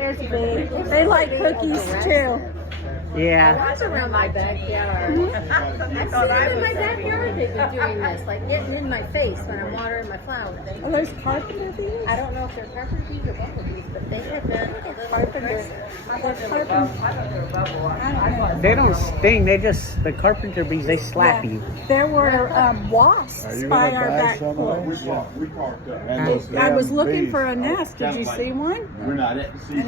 There's B. They like cookies too. Yeah. That's around my backyard. I thought I was in my backyard. They've been doing this, like getting in my face when I'm watering my flowers. Are those carpenter bees? I don't know if they're carpenter bees or bumblebees, but they have been Carpenter. They don't sting. They just, the carpenter bees, they slap you. There were wasps Are you by gonna our buy back some of porch. those? We parked up. And those I was damn looking bees for a nest. Did you see one? We're not at the CD.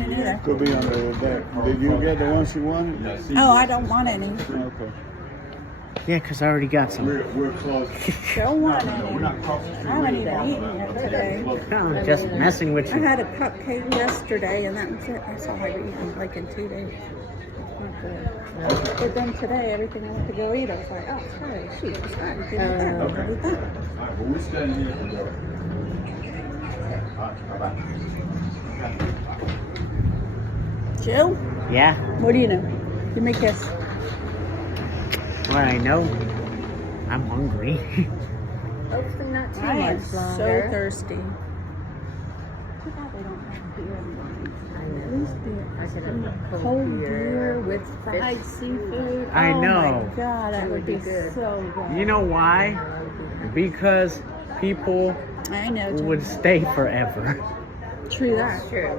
Could be under that. Did you get the ones you wanted? Oh, I don't want any. Okay. Yeah, because I already got some. We're close. Don't want No, we're any. not across the I street. haven't even eaten yet today. No, just messing with I you. had a cupcake yesterday, and that was it. That's all I eaten like in 2 days. It's not good. But then today, everything I went to go eat, I was like, oh, sorry, shoot, it's not good. Okay. All right, well, we're standing here for the. All right, bye-bye. Jill, Yeah. what do you know? Give me a kiss. Well, I know. I'm hungry. hopefully not too I am much so longer. thirsty. Too bad they don't have beer in mine. At least beer. I could have a Cold beer with fish. fried seafood. I Oh know. my god, that would be good. so good. You know why? Because people I know. Jill. would stay forever. True that. True.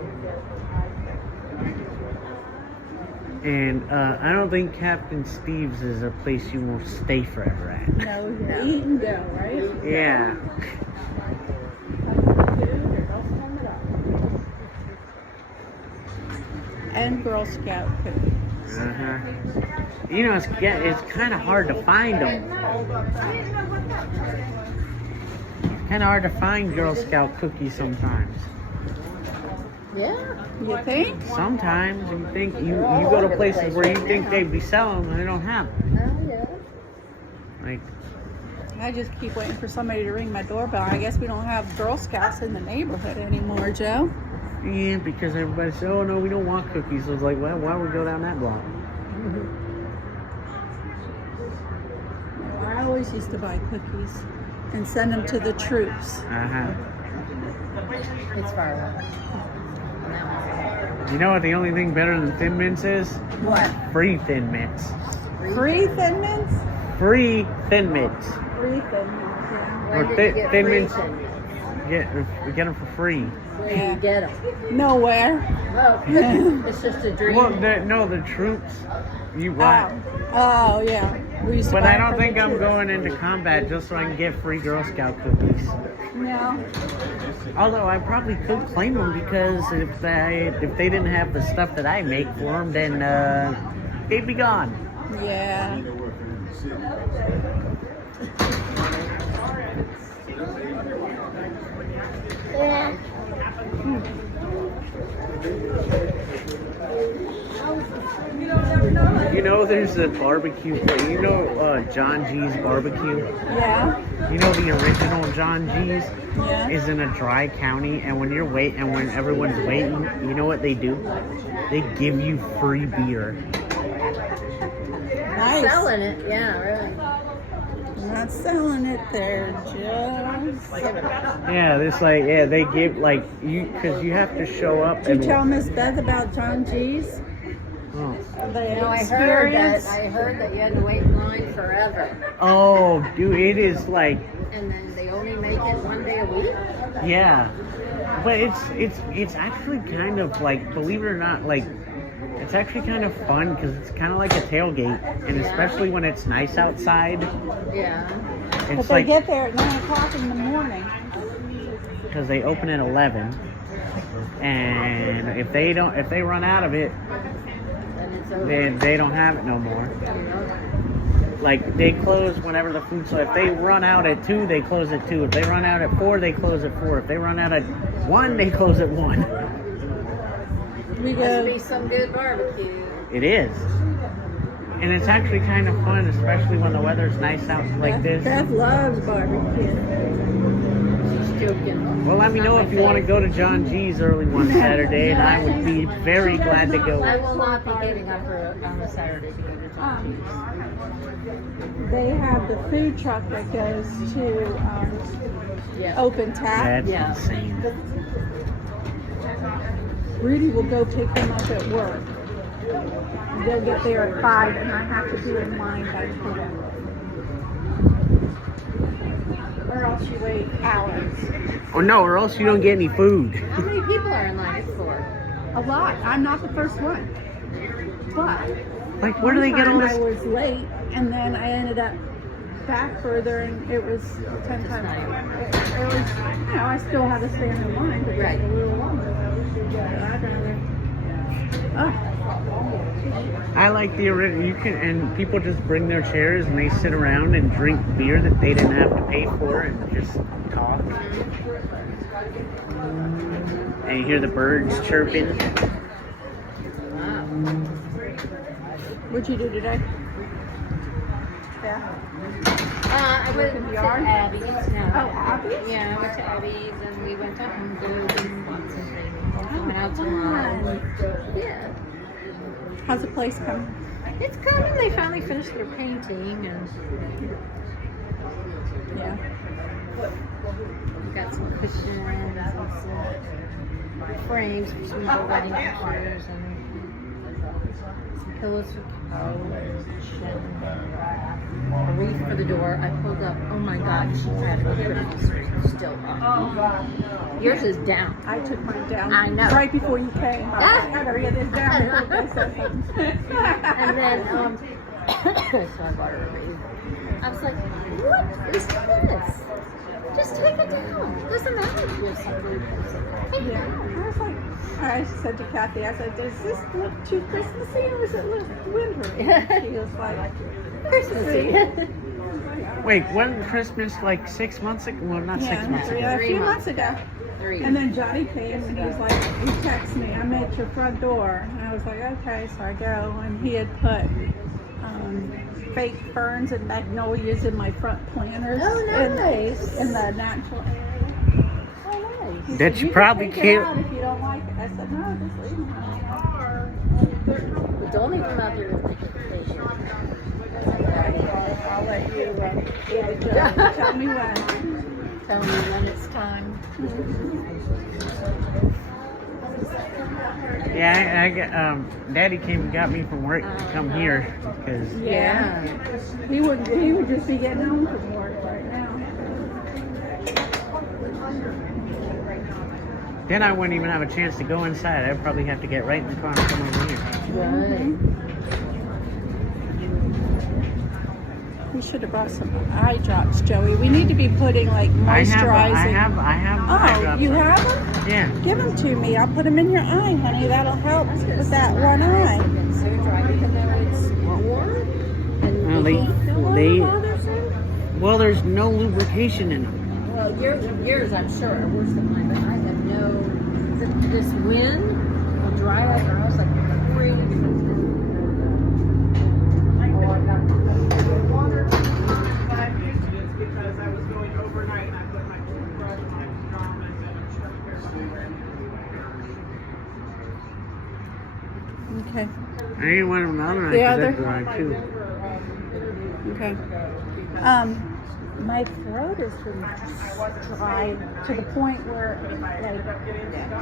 And I don't think Captain Steve's is a place you will stay forever at. No, eat and go, right? Yeah. And Girl Scout cookies. Uh-huh. You know, it's kind of hard to find them. It's kind of hard to find Girl Scout cookies sometimes. Yeah. You think? Sometimes you think you go to places where you think they'd be selling them and they don't have them. Oh, yeah. Like, I just keep waiting for somebody to ring my doorbell. I guess we don't have Girl Scouts in the neighborhood anymore, Joe. yeah, because everybody said, oh no, we don't want cookies. I was like, well, why would we go down that block? I always used to buy cookies and send them to the troops. Uh-huh. It's far away. You know what the only thing better than Thin Mints is? What? Free Thin Mints. Free Thin Mints? Free Thin Mints. Free Thin Mints, yeah. Where Or did you get Thin free Mints. Thin Mints? We get them for free. Where do you get them? Nowhere. Oh, it's just a dream. Well, the troops. You Oh, buy. oh yeah. We used to But buy I don't from the think I'm troops. going into combat just so I can get free Girl Scout cookies. No. Although I probably could claim them because if they didn't have the stuff that I make for them, then they'd be gone. Yeah. Yeah. You know, there's a barbecue. You know, John G's barbecue. Yeah. You know, the original John G's Yeah. is in a dry county, and when you're waiting, and when everyone's waiting, you know what they do? They give you free beer. Nice. Selling it. Yeah, really. Not selling it there, Joe. Yeah, they give because you have to show up. Did you tell Miss Beth about John G's? Oh. The I experience? heard that you had to wait in line forever. Oh, dude, it is like, And then they only make it one day a week? yeah, but it's actually kind of like, believe it or not, like, it's actually kind of fun because it's kind of like a tailgate, and especially when it's nice outside, Yeah. But it's they like, get there at 9 o'clock in the morning. because they open at 11, and if they run out of it, And it's over. then they don't have it no more. You know? Like, they close whenever the food, so if they run out at 2, they close at 2. If they run out at 4, they close at 4. If they run out at 1, they close at 1. We Must go. be some good barbecue. It is. And it's actually kind of fun, especially when the weather's nice out like this. Beth loves barbecue. She's joking. Well, let me know if you want to go to John G's early one Saturday, and I would be very glad to I go. will not be getting up on a Saturday to go to John They have the food truck that goes to Yeah. Open Tap. That's Yeah. insane. Rudy will go pick them up at work. They'll get there at 5, and I have to do in line by 10. Or else you wait hours. Oh no, or else you don't get any food. How many people are in line for? A lot. I'm not the first one. But Like, where do they get all one this? time I was late, and then I ended up back further, and it was 10 times. It was, you know, I still had to stand in line, but Right. a little longer. I'd rather. Oh, I like the original. You can, and people just bring their chairs and they sit around and drink beer that they didn't have to pay for and just talk. And you hear the birds chirping. what'd you do today? Yeah. I went In the to yard? Abby's. No. Oh, Abby's? Yeah, I went to Abby's and we went to Home Goods and bought some things. Went out tomorrow. Yeah. How's the place coming? It's coming. They finally finished their painting and Yeah. we got some cushions and some frames for some of the wedding pictures and some pillows for couch and a wreath for the door. I pulled up. Oh my God, she had her Christmas tree still up. Yours is down. I took mine down. I know. Right before you came. I gotta get this down before they say something. And then, so I bought her a wreath. I was like, what is this? Just take it down. Doesn't matter if you have something. Take it Yeah. down. I was like, I said to Kathy, I said, does this look too Christmassy or does it look wintry? She was like, Christmassy. Wait, wasn't Christmas like 6 months ago? Well, not 6 months ago. a 3 few months. months ago. 3. And then Johnny came and he was like, he texted me, I'm at your front door. And I was like, okay, so I go. And he had put fake ferns and magnolias in my front planters. Oh, nice. In the natural area. Oh, nice. He That said, you can probably take it can't- out if you don't like it. I said, no, just leave them out. But don't leave them out there with the fish. I'll let you tell me when. Tell me when it's time. Yeah, I got, Daddy came and got me from work to come here because Yeah. He would just be getting home from work right now. then I wouldn't even have a chance to go inside. I'd probably have to get right in the car and come over here. Good. We should have bought some eye drops, Joey. We need to be putting like moisturizing. I have eye Oh, drops you on. have them? Yeah. Give them to me. I'll put them in your eye, honey. That'll help with that one eye. It's so dry even though it's warm. And Well, the heat don't bother some. well, there's no lubrication in them. Well, yours I'm sure are worse than mine, but I have no. This wind will dry up our house like crazy. Okay. I didn't want them the other night The 'cause other? that's dry too. Okay. My throat has been dry to the point where like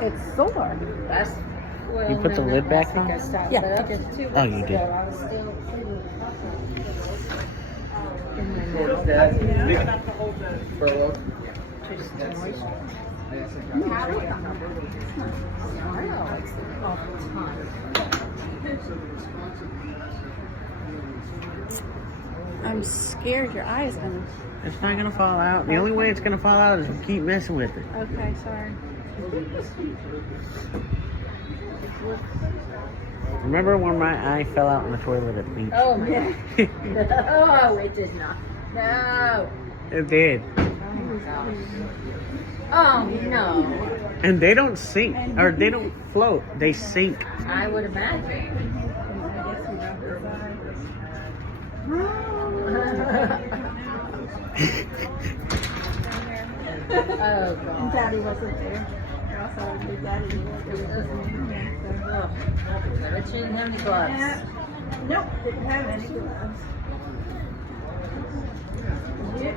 it's sore. That's, well, You put the no, lid back I think on? I stopped, Yeah. but up to 2 Oh, you weeks did. ago, I was still in my mouth. Just moisture. I know, it's all the time. I'm scared your eye's gonna. It's not gonna fall out. The only way it's gonna fall out is if we keep messing with it. Okay, sorry. Remember when my eye fell out in the toilet at the beach? Oh my God. No, it did not. No. It did. Oh my gosh. Oh no. And they don't sink, or they don't float. They sink. I would imagine. Oh And God. Daddy wasn't there. Also, Daddy was Ugh. I bet you didn't have any gloves. Nope, didn't have any gloves. Yep.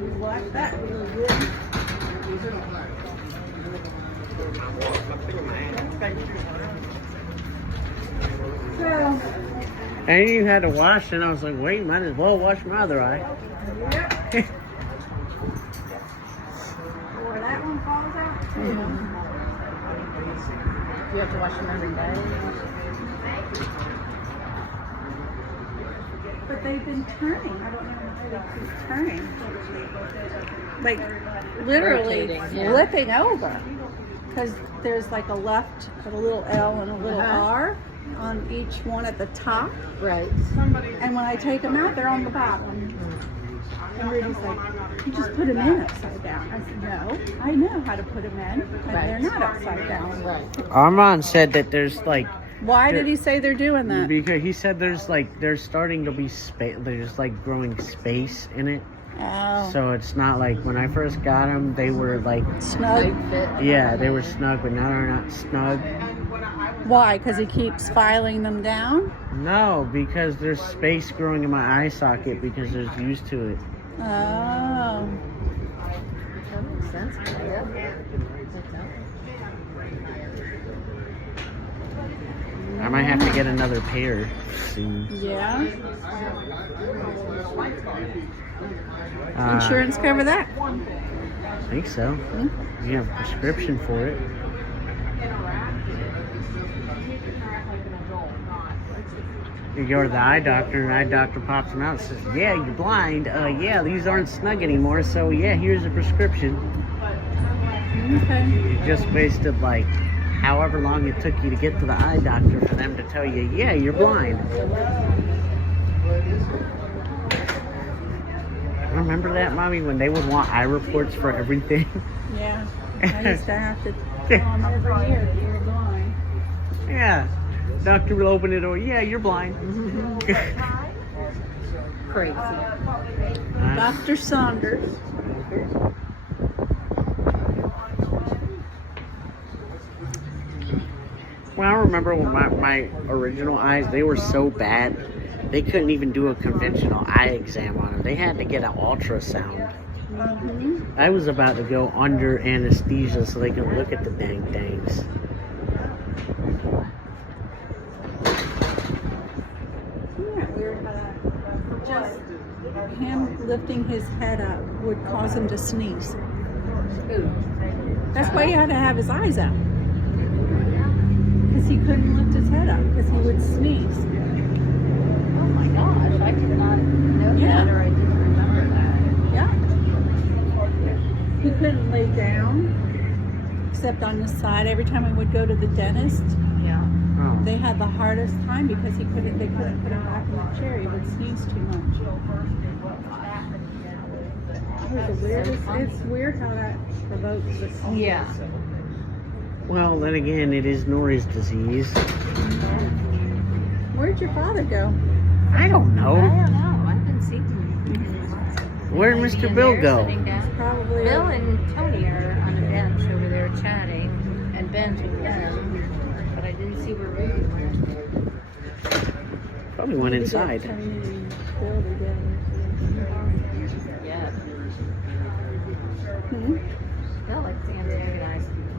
We watched that really good. So, And you had to wash, and I was like, wait, might as well wash my other eye. where that one falls out too. You have to wash them every day. But they've been turning. I don't know why they keep turning. Like literally Rotating, yeah. flipping over. Because there's like a left, a little L and a little R on each one at the top. Right. And when I take them out, they're on the bottom. And Rudy's like, you just put them in upside down. I said, no, I know how to put them in. And they're not upside down. Right. Armand said that there's like, Why did he say they're doing that? because he said there's starting to be space, there's like growing space in it. Oh, So it's not like when I first got them, they were like, snug. Tight fit. yeah, they were snug, but now they're not snug. Why? Because he keeps filing them down? No, because there's space growing in my eye socket because there's used to it. Oh. That makes sense. Yeah. I might have to get another pair soon. Yeah. Uh, Insurance cover that? I think so. You have a prescription for it. You go to the eye doctor, and the eye doctor pops them out and says, yeah, you're blind. Yeah, these aren't snug anymore, so yeah, here's a prescription. Okay. You just wasted like however long it took you to get to the eye doctor for them to tell you, yeah, you're blind. Remember that, Mommy, when they would want eye reports for everything? Yeah. I used to have to tell them every year that you were blind. Yeah. Doctor will open it, or yeah, you're blind. Crazy. Dr. Saunders. Well, I remember when my original eyes, they were so bad, they couldn't even do a conventional eye exam on them. They had to get an ultrasound. I was about to go under anesthesia so they could look at the dang things. Isn't that weird how that just him lifting his head up would cause him to sneeze? That's why he had to have his eyes out. Because he couldn't lift his head up because he would sneeze. Oh my gosh, I did not know Yeah. that, or I didn't remember that. Yeah. He couldn't lay down except on the side. Every time we would go to the dentist, Yeah. Oh. they had the hardest time because they couldn't put him back in the chair. He would sneeze too much. It was the weirdest. It's weird how that provokes the sneeze. Yeah. Well, then again, it is Norris disease. Where'd your father go? I don't I know. don't know. I've been seeing him. Where'd Maybe Mr. in Bill there, go? sitting down. Probably. Bill and Tony are on a bench over there chatting, and Ben's with them. But I didn't see where Ruby went. Probably went inside. Yeah. Hmm? Bill likes to antagonize people.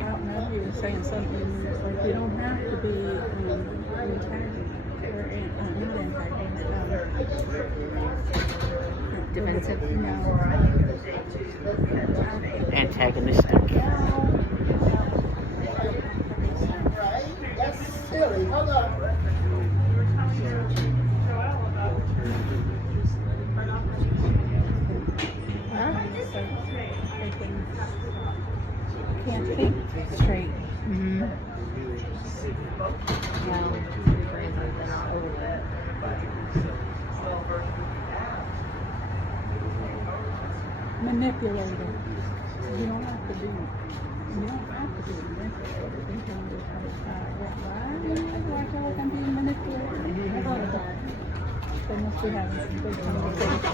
I don't know. He was saying something. He was like, you don't have to be Defensive. No. Antagonistic. Can't think straight. Mm-hmm. Well, crazy, they're not over it. Manipulator. You don't have to be. You don't have to be manipulated. You can just why I feel like I'm being manipulated. I thought of that. They must be having some big conversations.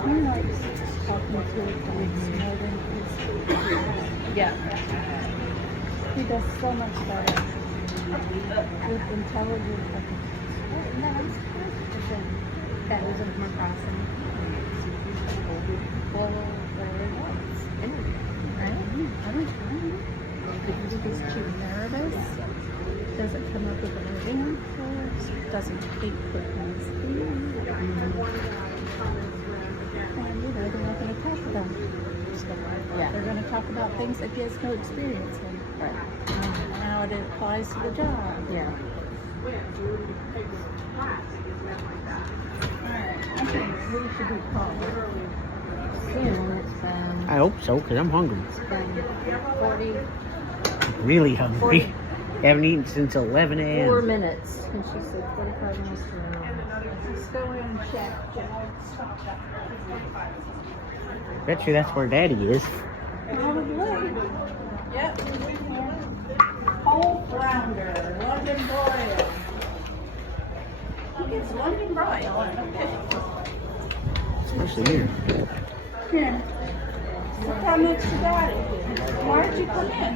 He likes talking to his friends more than his. Yeah. He does so much better with intelligence. That was in more crossing. Because he's too nervous, doesn't come up with an answer, doesn't speak with his feet. And they're not going to talk about stuff like that. Yeah. They're going to talk about things that he has no experience in. Right. How it applies to the job. Yeah. Alright, I think we should be calling. Soon it's been, I hope so, because I'm hungry. 40, Really hungry. Haven't eaten since 11 4 a.m. minutes. And she said 45 minutes to an hour. Let's go in and check. Bet you that's where Daddy is. Probably. Yep. Whole flounder, London broil. He gets London broil. Okay. Especially here. Here. Sit down next to Daddy. Why'd you come in?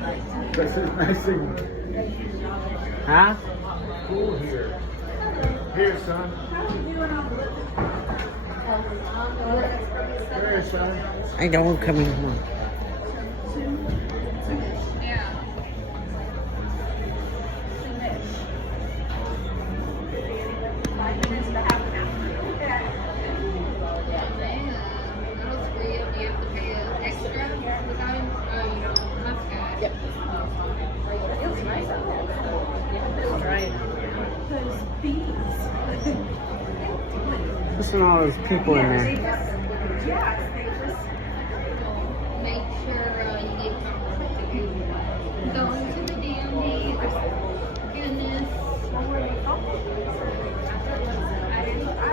This is nice thing. Huh? Cool here. Here, son. How are you doing on the Here, son. I know I'm coming home. those bees? Listen to all those people in there. Yeah, they just Make sure you get going to the DMV. Goodness.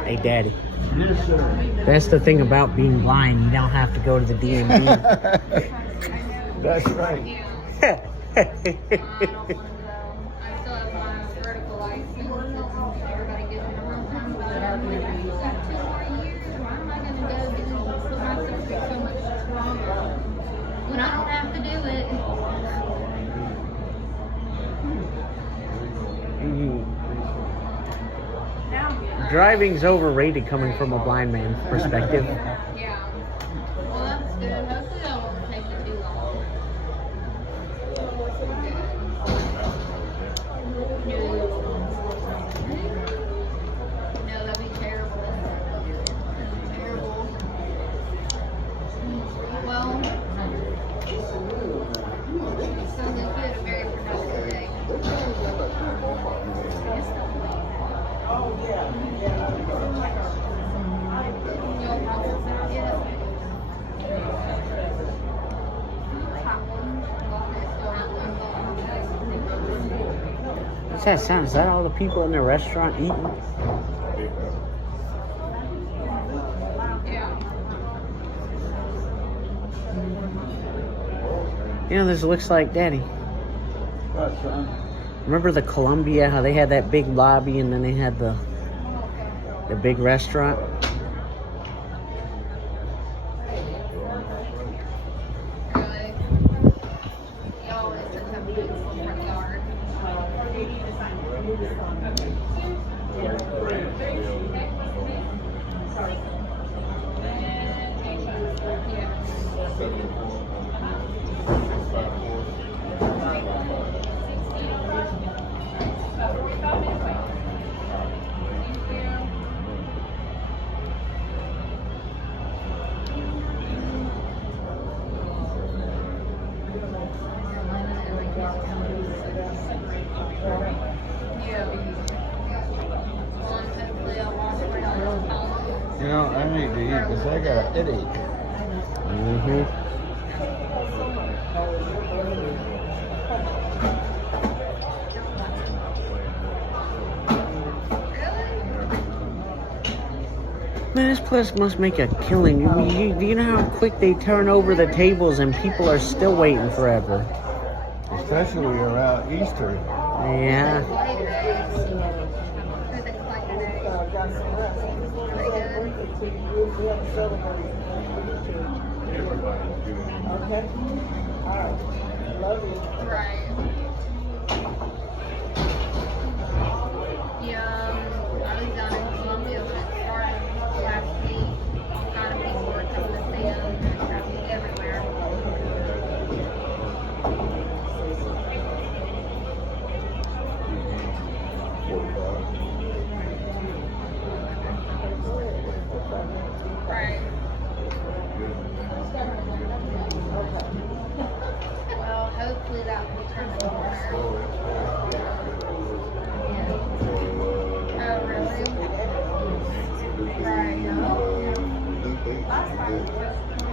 Hey, Daddy. Yes, sir. That's the thing about being blind. You don't have to go to the DMV. That's right. Yeah. I don't want to go. I still have my vertical license. Everybody gives me a hard time about it. I'm like, I've got 2 more years. Why am I going to go put myself through so much trauma when I don't have to do it? Driving's overrated coming from a blind man's perspective. Yeah. Well, that's good. Hopefully that won't take you too long. No, that'd be terrible. Terrible. Well, sounds like you had a very productive day. What's that sound? Is that all the people in the restaurant eating? You know, this looks like Daddy. What, son? Remember the Columbia, how they had that big lobby and then they had the big restaurant? Really? You always just have to do it in the yard. You know, I need to eat because I got a headache. Mm-hmm. Man, this place must make a killing. Do you know how quick they turn over the tables and people are still waiting forever? Especially around Easter. Yeah. Right. Yeah, I was down in Columbia when it started. Oh, really? Right.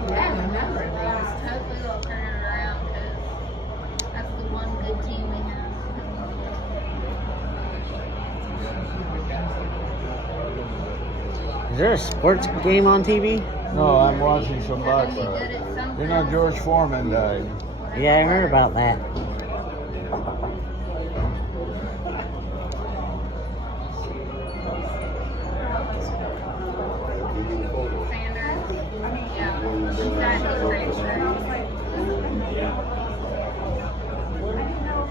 I remember these. Hopefully they'll turn it around because that's the one good team we have. Is there a sports game on TV? No, I'm watching some Gotta be boxing. good at something. You know, George Foreman died. Yeah, I heard about that. Sanders. Yeah. She's died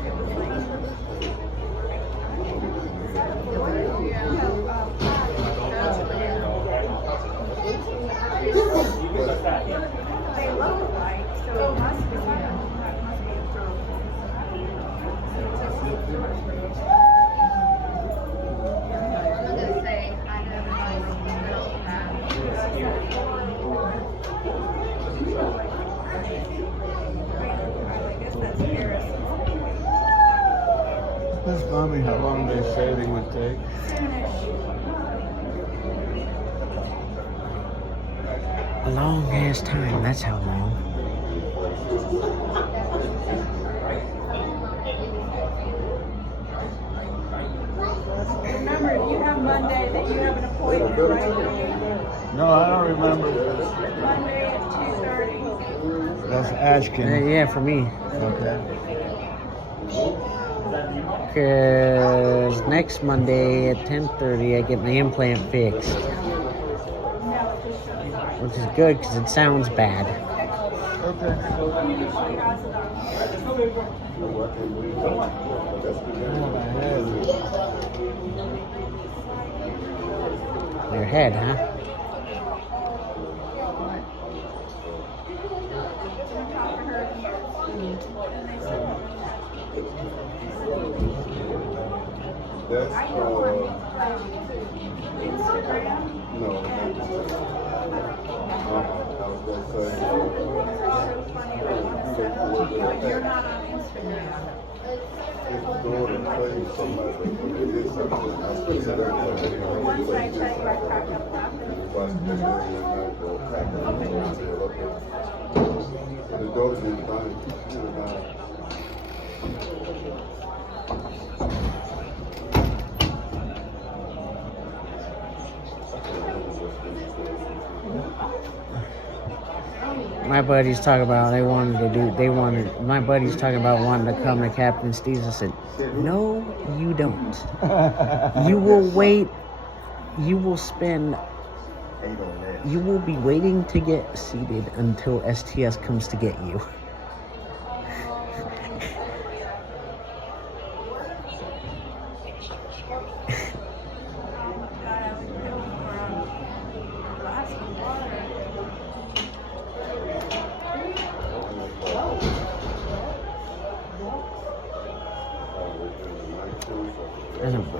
of transfer. I was gonna say, I Ask Mommy how long they said he would take. A long ass time, that's how long. Remember, if you have Monday, that you have an appointment, right? No, I don't remember. Monday at 2:30. That's Ashkin. Yeah, for me. Okay. Cause next Monday at 10:30 I get my implant fixed. Which is good because it sounds bad. Okay. Your head, huh? That's, no. You're not on Instagram. Once I tell you, I crack up laughing. The daughter didn't find it. She didn't find it. My buddies talk about my buddies talking about wanting to come to Captain Steve's. I said, no, you don't. You will wait, you will be waiting to get seated until STS comes to get you.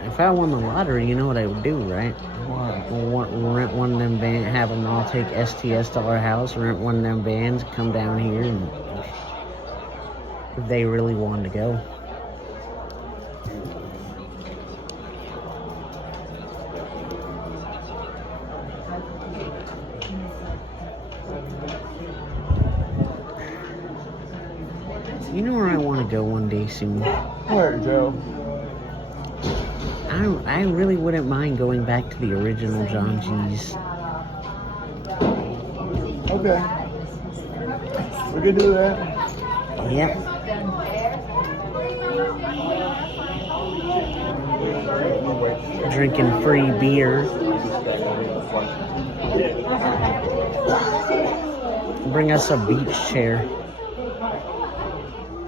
If I won the lottery, you know what I would do, right? Rent one of them vans, have them all take STS to our house, rent one of them vans, come down here, and if they really wanted to go. You know where I want to go one day soon? Where, Joe? I really wouldn't mind going back to the original John G's. Okay. We could do that. Yep. Drinking free beer. Bring us a beach chair.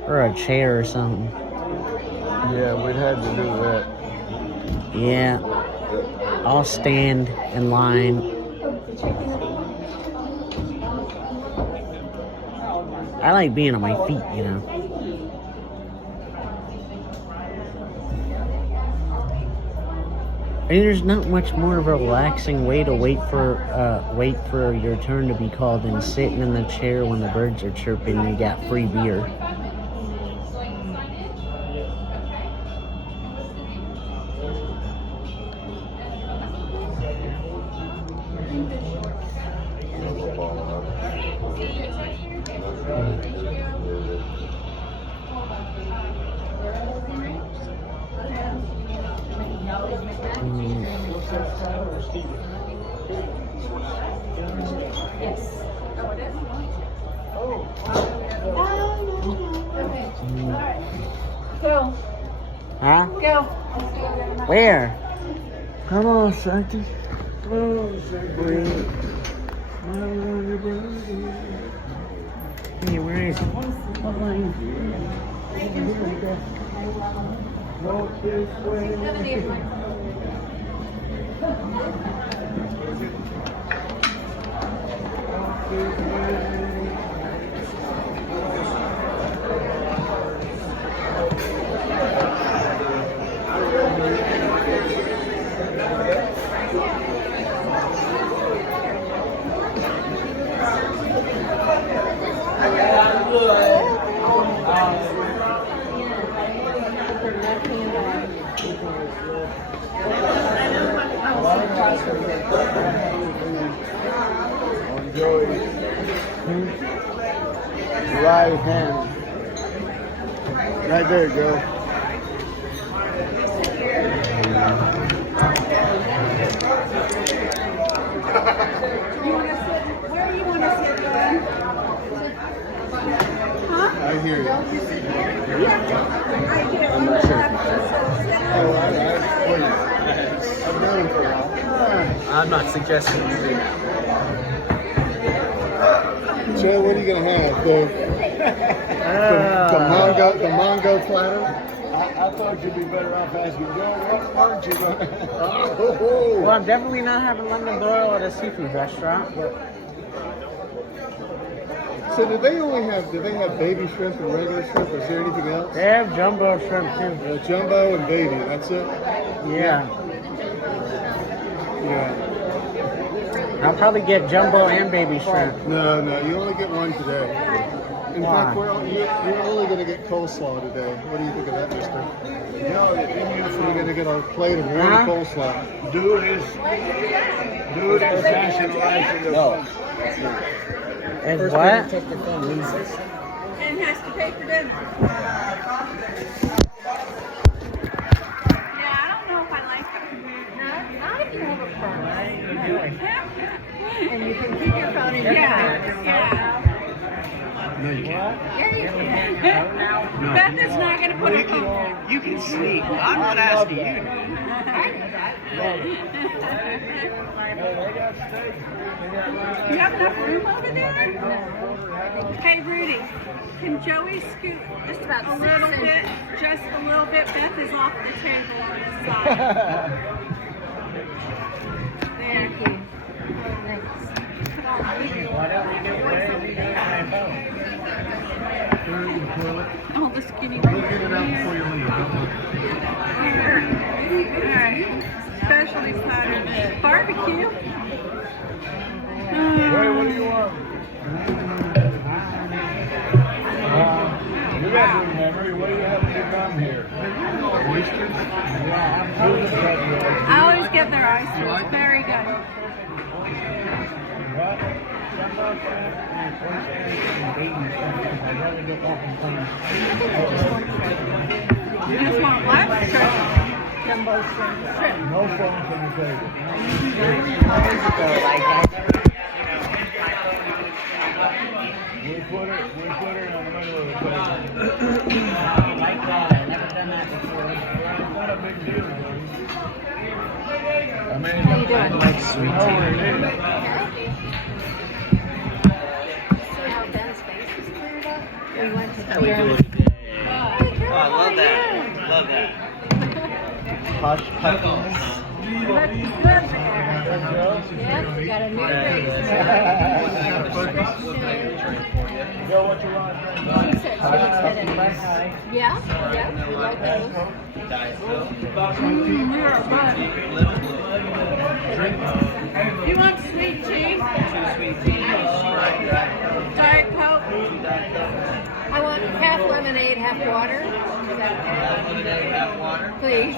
Or a chair or something. Yeah, we'd have to do that. Yeah. I'll stand in line. I like being on my feet, you know. And there's not much more of a relaxing way to wait for your turn to be called than sitting in the chair when the birds are chirping and you got free beer. Go. Huh? Go. Where? Come on, Santi. Oh, Santi. Hey, where is he? What line? On Joey's right hand. Right there you go. You want to sit? Where do you want to sit, Glenn? Huh? I hear you. Right here on the left. Oh, please. I've known him for a while. I'm not suggesting you do that. Joe, what are you gonna have? The Mongo platter? I thought you'd be better off asking Joe, what weren't you gonna Well, I'm definitely not having London Doyle at a seafood restaurant, but So do they have baby shrimp and regular shrimp, or is there anything else? they have jumbo shrimp too. Jumbo and baby, that's it? Yeah. Yeah. I'll probably get jumbo and baby shrimp. No, you only get one today. In Why? fact, you're only going to get coleslaw today. What do you think of that, mister? No, you're going to get a plate of one Huh? coleslaw. Dude is nationalizing the And what? And has to pay for dinner. Yeah, I don't know if I like them. Not if you have a phone. And You can keep your phone in your pocket. Yeah. No, you can't. Yeah, you can. Beth is not going to put her phone down. You can sneak. I'm not asking you. You have enough room over there? Hey, Rudy, can Joey scoot just about a little bit? Just a little bit. Beth is off the table on his side. There. Thank you. Thanks. Oh, the skinny We'll get it out before you leave. Don't worry. Alright. Specialty platter. Barbecue. Hey, what do you want? You got room, Henry. What do you have to come here? Oysters? I always get their oysters. Very good. You just want what? Jumbo shrimp. No phone from the table. We put it in the middle of the table. Like that. I've never done that before. It's not a big deal, buddy. I mean, How you doing? I like sweet you know what it tea. is. See how Ben's face is cleared up? We went to How we Karen. doing? Oh, I love that. Love that. Hush puppies. Yep, we got a new race. Joe, what you want? She said she would sit in this. Yeah, we like those. You want sweet tea? Diet Coke? I want half lemonade, half water. Is that okay? Please.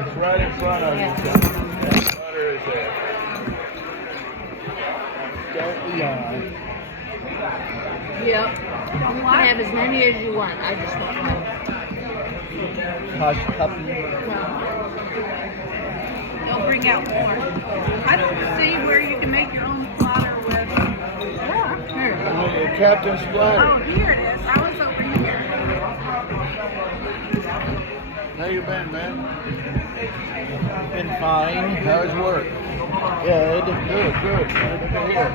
It's right in front of you. Butter is there. Don't be on. Yep. You can have as many as you want. I just want one. Hush puppy. They'll bring out more. I don't see where you can make your own platter with. Here. Captain Oh, Splatter. here it is. I was over here. How you been, man? Been fine. How's work? Good. Good. Good to hear.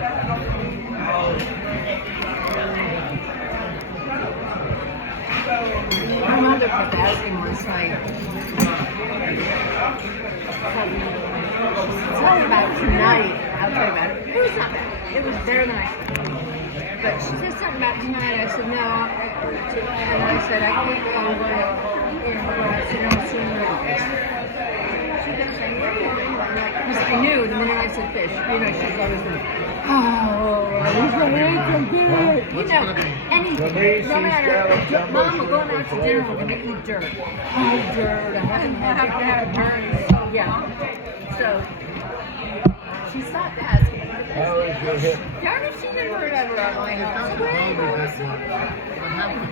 My mother put that in one night. Tell me about tonight. I'll tell you about it. It was not bad. It was very nice. But she said something about tonight. I said, no. And I said, I can't go over it. I said, I'm soon ready. She kept saying, where are you going? Because I knew the minute I said fish, you know, she's always going, oh, I wish I had some fish. You know, anything. No matter, Mom, we're going out to dinner, we're going to eat dirt. Oh, dirt. I haven't had dirt. Yeah. So, she stopped asking. How is your hip? Darn if she never heard of her at my house. Where are you going?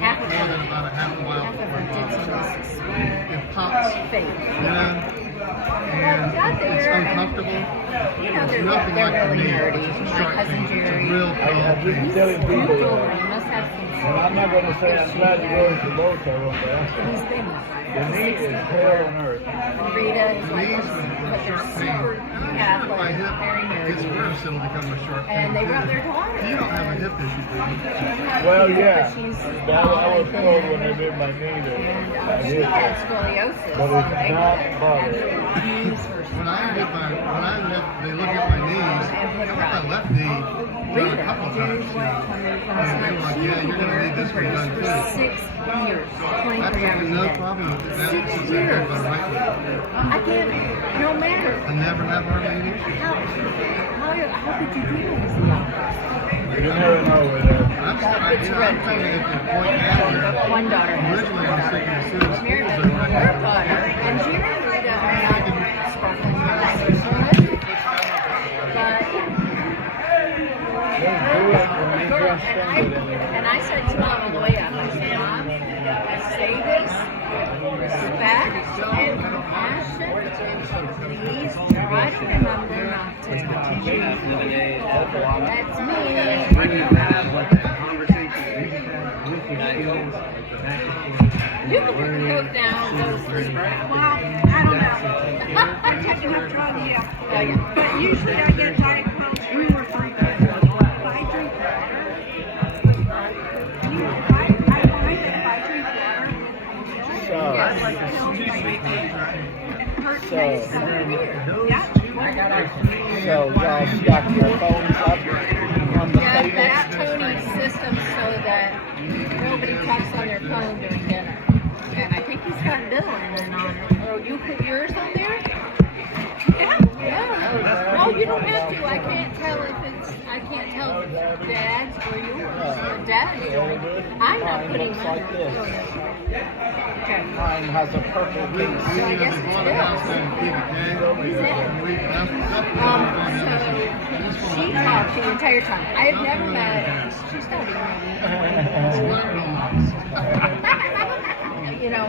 Half of More than her. about a half a mile Half of from her my house. did some It pops, fake. you know, Well, we got and it's there, and uncomfortable. you know, It's they're nothing really like the meat. nerdy. It's a My shark cousin thing. It's a Jerry. real I've been thing. telling people that. He must have some. And I'm not going to say I'm glad to go to Loto, but He's been. the meat is hell on earth. Rita is like, Knees but with they're shark super pain. My Catholic, hip very gets nerdy. worse, it'll become a shark pain. And they too. brought their daughter. You don't have a hip issue, do you? Well, But yeah. she's I was told when they did my knee that I she hit had it. scoliosis. But it's They not had bothering. to use her When spine. they look at my knees, I got my left knee done a couple times. They You know. And they were like, yeah, you're going to need this one done for too. 6 years, 23 I've had hours no a day. problem with that 6 since I years. had my right knee. I can't, no matter I never have hardly any issues. how could you do this? You never know with that. I'm trying to get to the point now One daughter where has originally I was thinking as soon as married school's over, I her could daughter, and she really doesn't sparkling relationship. But and I said to Mom on the way up, I said, Mom, say this, respect and compassion. Please try to remember not to touch me. That's me. You can go down those three. Well, I don't know. I'm taking up drug, yeah. But usually I get diagnosed 3 or 3 times. If I drink water, I find that if I drink water with like pills, it hurts my stomach. Yeah. So y'all stock your phones up on the Yeah, table. that Tony's system so that nobody talks on their phone during dinner. And I think he's got Bill in on it. Oh, you put yours on there? Yeah. No, you don't have to. I can't tell if it's Dad's or yours. Or Dad's yours. I'm not putting looks mine. like this. Okay. Mine has a purple piece. So I guess it's So she talked the entire time. I have never met. She's not even. You know,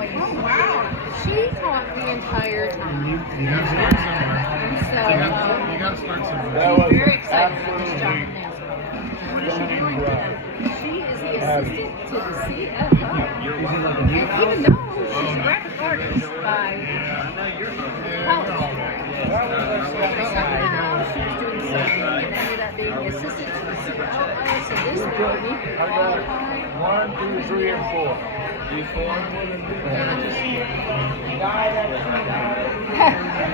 she talked the entire time. You gotta start somewhere. So You gotta start somewhere. That she's was very excited about this job absolutely in Nancy. stunning job. She is the assistant to the CFO. Even though she's a graphic artist by college. Somehow she was doing something and ended up being the assistant to the CFO. So this girl needs to qualify. 1, 2, 3, and 4. You 4?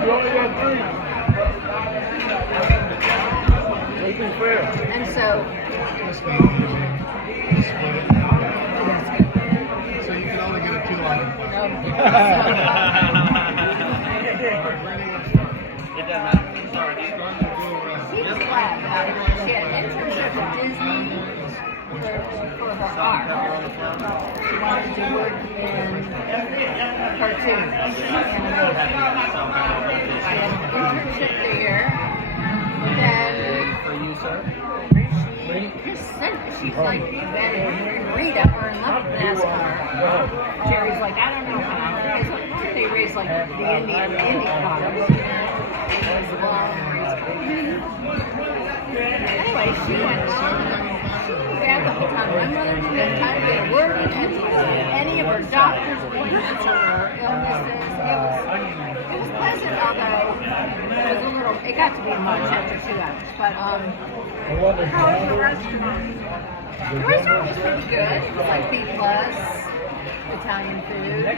You only got 3. Making fair. And so, This way, this way. So you can only get a 2 item. she's glad about it. She had an internship at Disney for her art. She wanted to work in cartoons. She had an internship there. Then For you, sir? Chris said that she's like, that and Rita are in love with NASCAR. Jerry's like, I don't know how. Because like, they raise like the Indy cars. Anyway, she went bad the whole time. My mother didn't kind of get a word in any of her doctor's appointments or her illnesses. It was pleasant, although it was a little. It got to be much after 2 hours. But How was the restaurant? the restaurant was pretty good. It was like B plus Italian food. You know.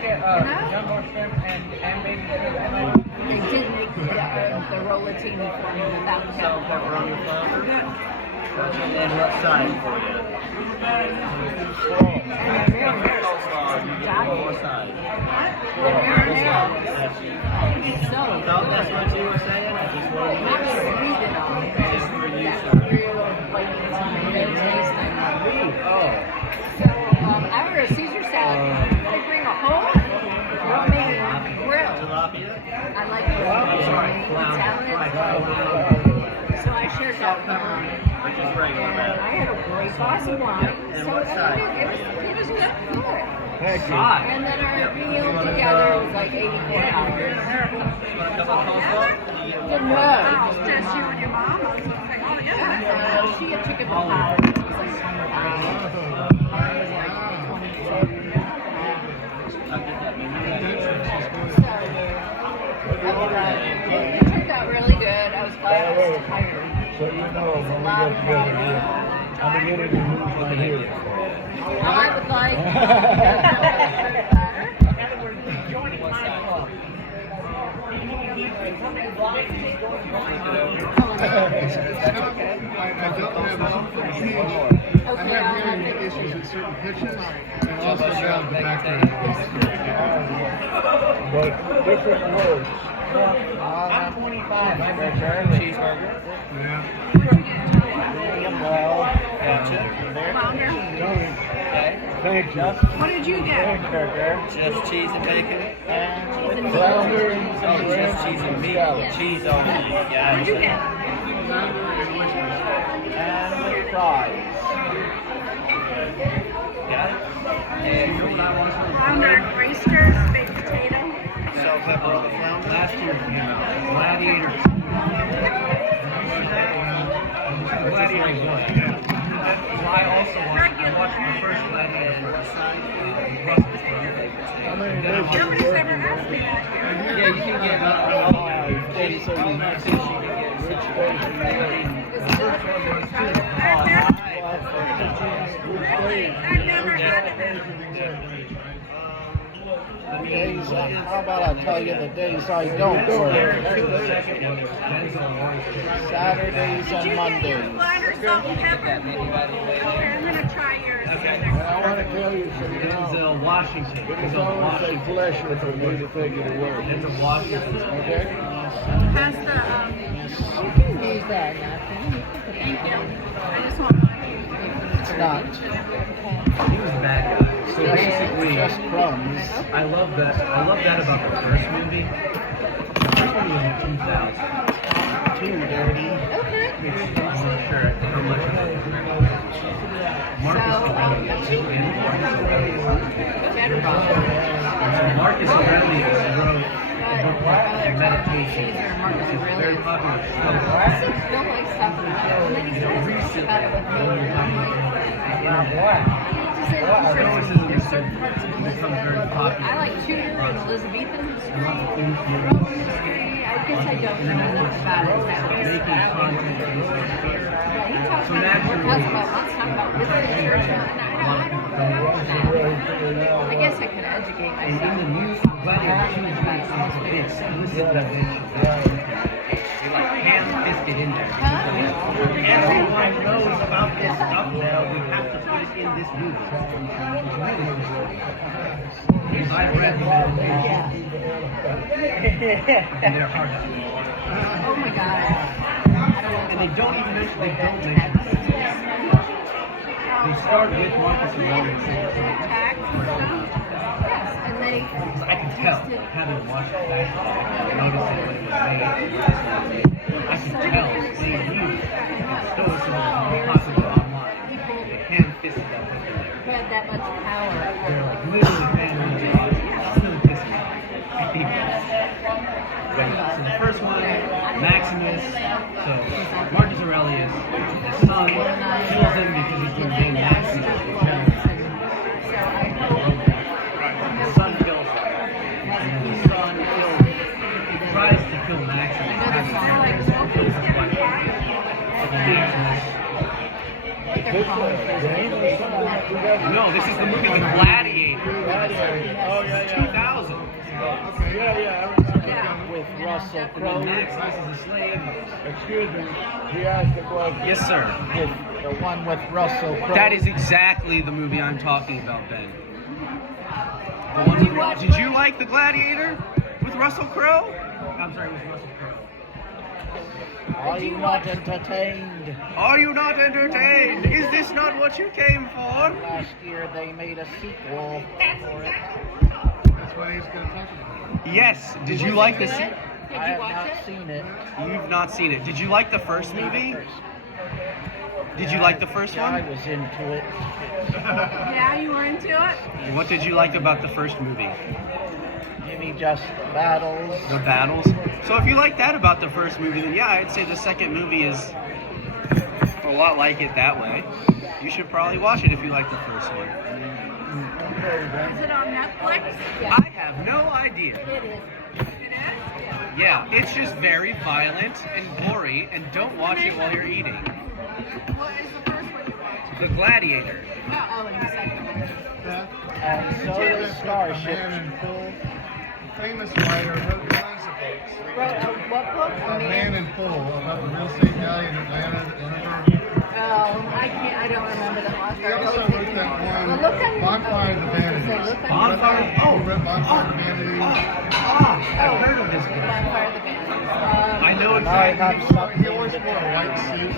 They did make the rollatini for me without pepperoni. And what size for you? And the marinara What size? The marinara is so No, that's good. what you were saying? I just wanted Not sweet at all. Just for you, That sir. real like tomato taste. Oh. So I ordered a Caesar salad. They bring a whole romaine grill. Tilapia? I like the romaine salad. So I shared that with my mom. Which is regular, And man. I had a great glass of wine. And So what it size? was good. Thank you. And then our meal together was like $84. Want a cup of coleslaw? You get one. No. Just you and your mom? I was going to say, oh, yeah. She had chicken pie. It was like I'll get that menu. It turned out really good. I was glad I was tired. So you know, A when lot we of get together, fun. I'm beginning to move right here. I would like I don't have I have hearing issues at certain pitches, and also now the background. But different words. I'm 25. Cheeseburger. Yeah. Well, Okay. thank you. What did you get? Just cheese and bacon. Flounder Oh, just cheese and meat. Cheese only. Yeah. What did you get? And fries. Got it? And you know what I want to Flounder, oysters, baked potato. Salt, pepper on the flounder. Last year, Gladiator. Gladiator one. I also watched the first Gladiator. How many days have you Nobody's worked ever in asked me this? that here. Yeah, you can get Okay, so you which days are I've never had it. days. How about I tell you the days I don't work? Saturdays Did you and get Mondays. your flounder, salt, and pepper? Okay, I'm going to try yours. And I want to tell you something. Denzel Washington. It's Denzel always a Washington. pleasure for me to take you to work. Denzel Washington. Okay? Has the, You can use that napkin. thank you. I just want one. It's not. He was a bad guy. So basically, Just crumbs. I love that about the first movie. The first one was in 2000. Too dirty. I'm not sure how much of it. Marcus Aurelius wrote a book called Meditation. It's very popular. There's certain parts of Elizabeth. I like Tudor and Elizabethan history, Roman history. I guess I don't know enough about it. Making content. He talks about lots about literature, and I don't know that. I guess I could educate And in the myself. new Gladiator 2 it's explicit dimension. They like ham-fisted in there. Everyone knows about this stuff now. We have to put it in this movie. Because I read them and they're hard to read. Oh my god. I don't know. And they don't even mention, they don't mention. They start with Marcus Aurelius. Tax and stuff. Yes, and they. I can tell, having watched it back, noticing when it was made, I can tell they used stoicism as possible online. that much power. They're like literally family. Still discount people. Right. So the first one, Maximus. So Marcus Aurelius, his son, kills him because he's doing being Maximus. His son kills him. And then his son tries to kill Maximus. Maximus kills his wife. No, this is the movie The Gladiator. Oh, yeah. 2000. Yeah, I remember. With Russell And Crowe. Maximus is a slave. Excuse me. He asked the question. Yes, sir. The one with Russell Crowe. That is exactly the movie I'm talking about, Ben. The one did you like The Gladiator with Russell Crowe? I'm sorry, with Russell Crowe. Are you not entertained? Are you not entertained? Is this not what you came for? Last year they made a sequel for it. That's what he's going to talk about. Yes. Did you like this? I have not seen it. You've not seen it. Did you like the first movie? Did you like the first I one? was into it. Yeah, you were into it? What did you like about the first movie? Maybe just battles. The battles. So if you like that about the first movie, then yeah, I'd say the second movie is a lot like it that way. You should probably watch it if you like the first one. Is it on Netflix? I have no idea. It is. Yeah, it's just very violent and gory, and don't watch it while you're eating. What is the first one you watched? The Gladiator. Oh, and the second one. And so is Starship. Man in Full. Famous writer wrote tons of books. What book? A Man in Full about the real estate guy in Atlanta. Oh, I don't remember the author. He also wrote that one, Well, look at Bonfire of the Vanities. Bonfire? Oh, He wrote Bonfire of the Vanities. I've heard of this book. Bonfire of the Bandits. I know I exactly. have something He always wore a white suit.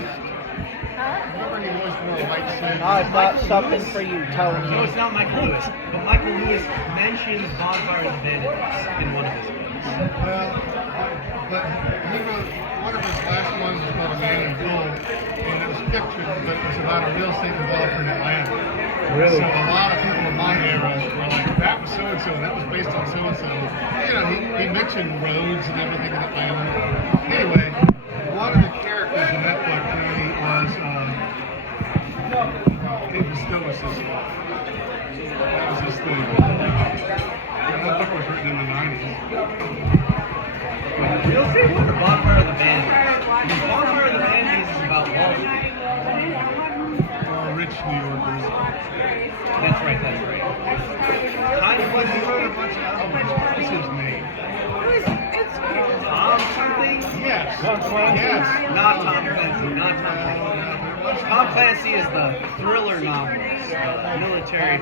Remember he always wore a white suit? I've got something for you, No, Tony. it's not Michael Lewis, but Michael Lewis mentions Bonfire of the Bandits in one of his books. Well, but he wrote one of his last ones was called A Man in Full, and it was fiction, but it was about a real estate developer in Atlanta. Really? So a lot of people in my era were like, that was so-and-so, and that was based on so-and-so. You know, he mentioned roads and everything in Atlanta. Anyway, one of the characters in that book really was stoicism. That was his thing. And that book was written in the 90s. Real estate one or Bonfire of the Bandits? Because Bonfire of the Bandits is about Wall Street. Rich New Yorkers. That's right, that's right. Kind of But like he wrote a bunch of other ones. What was his name? Tom something? Yes. Yes. Not Tom Clancy, not Tom Clancy. Tom Clancy is the thriller novels, the military.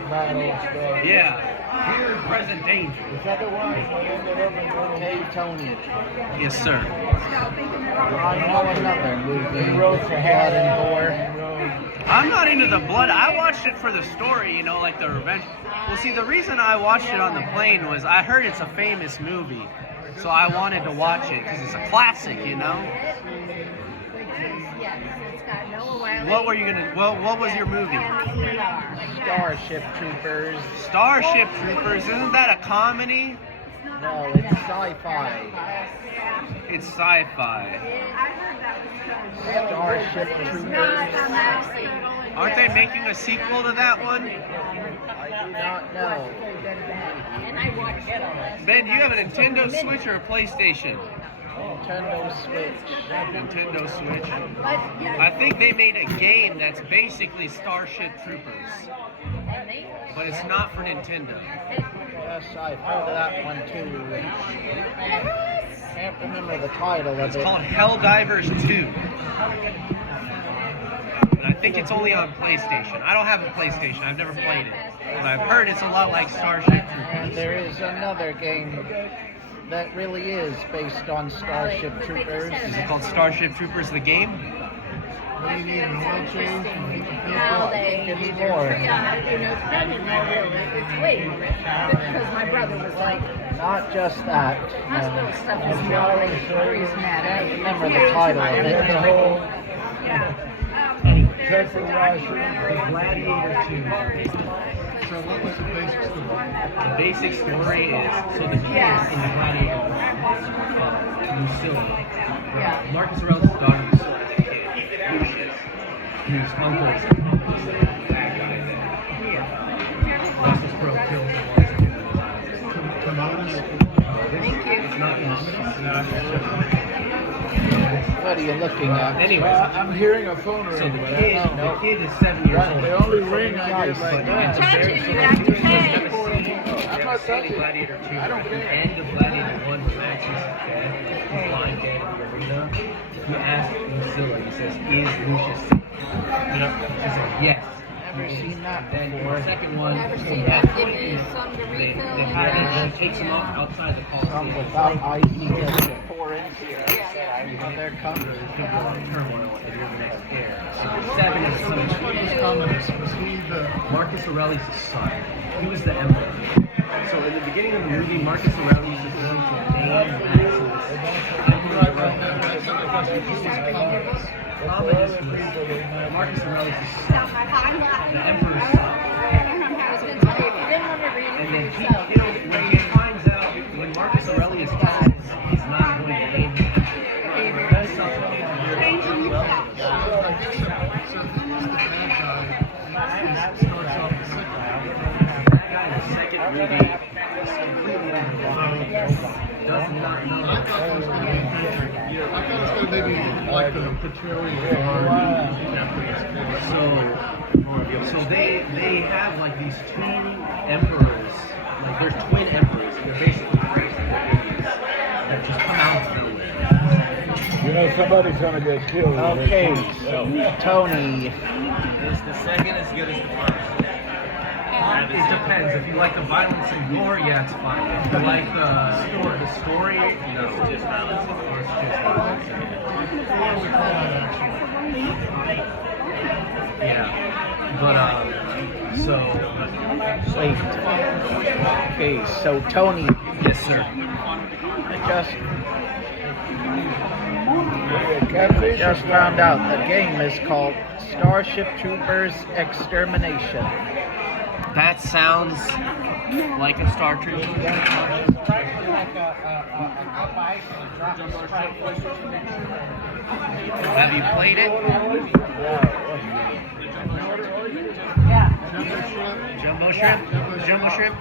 Yeah. Here, present danger. Is that the one that ended up in Hey, Tony. Yes, sir. I know another movie. Blood and Gore. I'm not into the blood. I watched it for the story, you know, like the revenge. Well, see, the reason I watched it on the plane was I heard it's a famous movie. So I wanted to watch it because it's a classic, you know? What were you gonna, what was your movie? Starship Troopers. Starship Troopers, isn't that a comedy? No, it's sci-fi. It's sci-fi. Starship Troopers. Aren't they making a sequel to that one? I do not know. Ben, do you have a Nintendo Switch or a PlayStation? Nintendo Switch. Nintendo Switch. I think they made a game that's basically Starship Troopers. But it's not for Nintendo. Yes, I've heard of that one too. Can't remember the title of It's it. called Helldivers 2. And I think it's only on PlayStation. I don't have a PlayStation. I've never played it. But I've heard it's a lot like Starship And Troopers. there is another game that really is based on Starship Troopers. Is it called Starship Troopers the game? What do you need, an oil change? It's more. Because my brother was like, Not just that. hospital stuff is really charismatic. Remember the title of it. the whole Yeah. Jeffrey Rush? The Gladiator 2. So what was the basic story? The basic story is so the kid in the Gladiator Lucilla. Yeah. Marcus Aurelius' daughter Lucilla is a kid, Lucius, whose uncle is the bad guy that Russell Crowe kills and wants to do. Commodus? Thank you. It's not Lucius. What are you looking at? Anyways, I'm hearing a phone so ring, the but I don't know. kid is 7 years old. They only ring I get like that. Touching you, have to pay. I'm not touching. Gladiator 2, I don't at the care. end of Gladiator 1, when Max is dead, he's lying dead in the arena. He asks Lucilla, he says, is Lucius sick? She says, yes. Never seen that Then before. the second one, Never from seen that that. Give point, me some to they refill. have he takes him off outside the Some Coliseum. without ice, you get pour into it. Well, they're coming. People are in turmoil and you're the next heir. So 7 is Which one was Commodus? Was he the... Marcus Aurelius' son. He was the emperor. So in the beginning of the movie, Marcus Aurelius is going to name Maximus. Commodus was Marcus Aurelius' son, the emperor's son. And then he killed, when he finds out, when Marcus Aurelius dies, he's not going to name him. He does something. I guess so he's the bad guy. He starts off the sick guy. That guy in the second movie is completely underwater. Does not know. I thought it was going to maybe like the Praetorian Guard after this kid. So they have like these two emperors, like they're twin emperors. They're basically crazy babies that just come out of nowhere. You know somebody's gonna get killed. Okay, so Tony. Is the second as good as the first? It depends. If you like the violence and gore, yeah, it's fine. If you like the story, no, it's just violence and gore. It's just violence. Yeah, but so Wait. Okay, so Tony. yes, sir. I just found out the game is called Starship Troopers Extermination. That sounds like a Star Trek. Have you played it? Jumbo shrimp? Jumbo shrimp?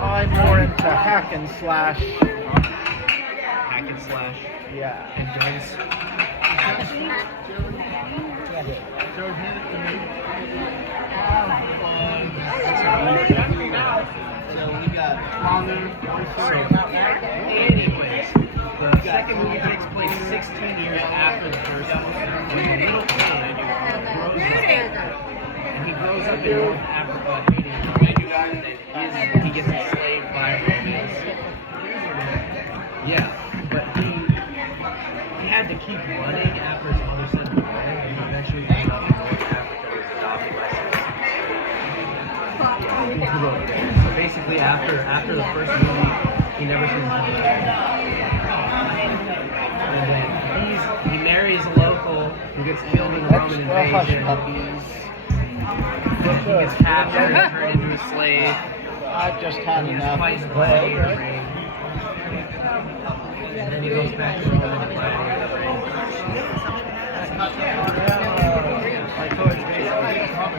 I'm more into hack and slash. Hack and slash. Yeah. And guns. Anyways, the second movie takes place 16 years after the first one. When the little kid grows up, and he grows up in North Africa hating and he gets enslaved by Romans. Yeah, but he had to keep running after his mother sent him away, and he eventually ended up in North Africa with adopted license. So basically, after the first movie, he never sees his mother again. And then he marries a local who gets killed in the Roman invasion. He gets captured and turned into a slave. I've just had He enough. fights the gladiator ring. And then he goes back to Rome and the gladiator ring.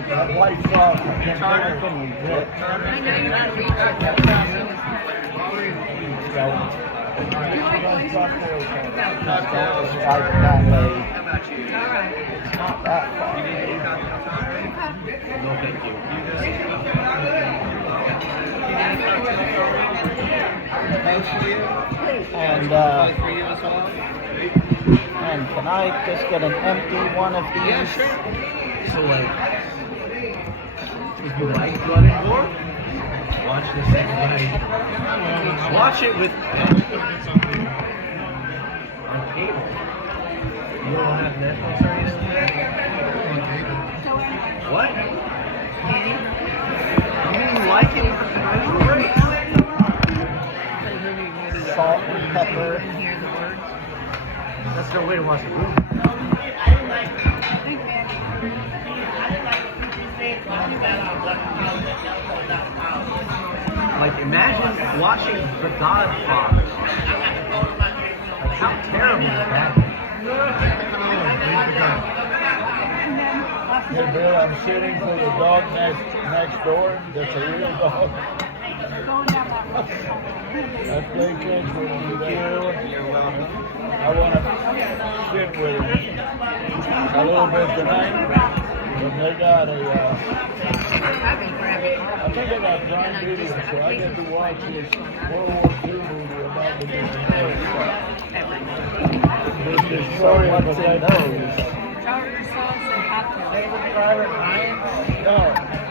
That white frog. I know you can reach it. Not that far. No, thank you. And can I just get an empty one of these? Yeah, sure. So, like, if you like blood and gore, watch the second Gladiator. Watch it with on cable. You don't have Netflix or anything like that? What? You like it with the commercial breaks? Salt and pepper. That's no way to watch the movie. Like, imagine watching The Godfather. Like, how terrible is that? Hey, Bill, I'm sitting for the dog next door. That's a real dog. I play catch with him today. You're welcome. I want to sit with him a little bit tonight. But they got a, I think they got Prime Video, so I get to watch this World War II movie about the different There's this story about that. Tartar sauce and hot dog. No,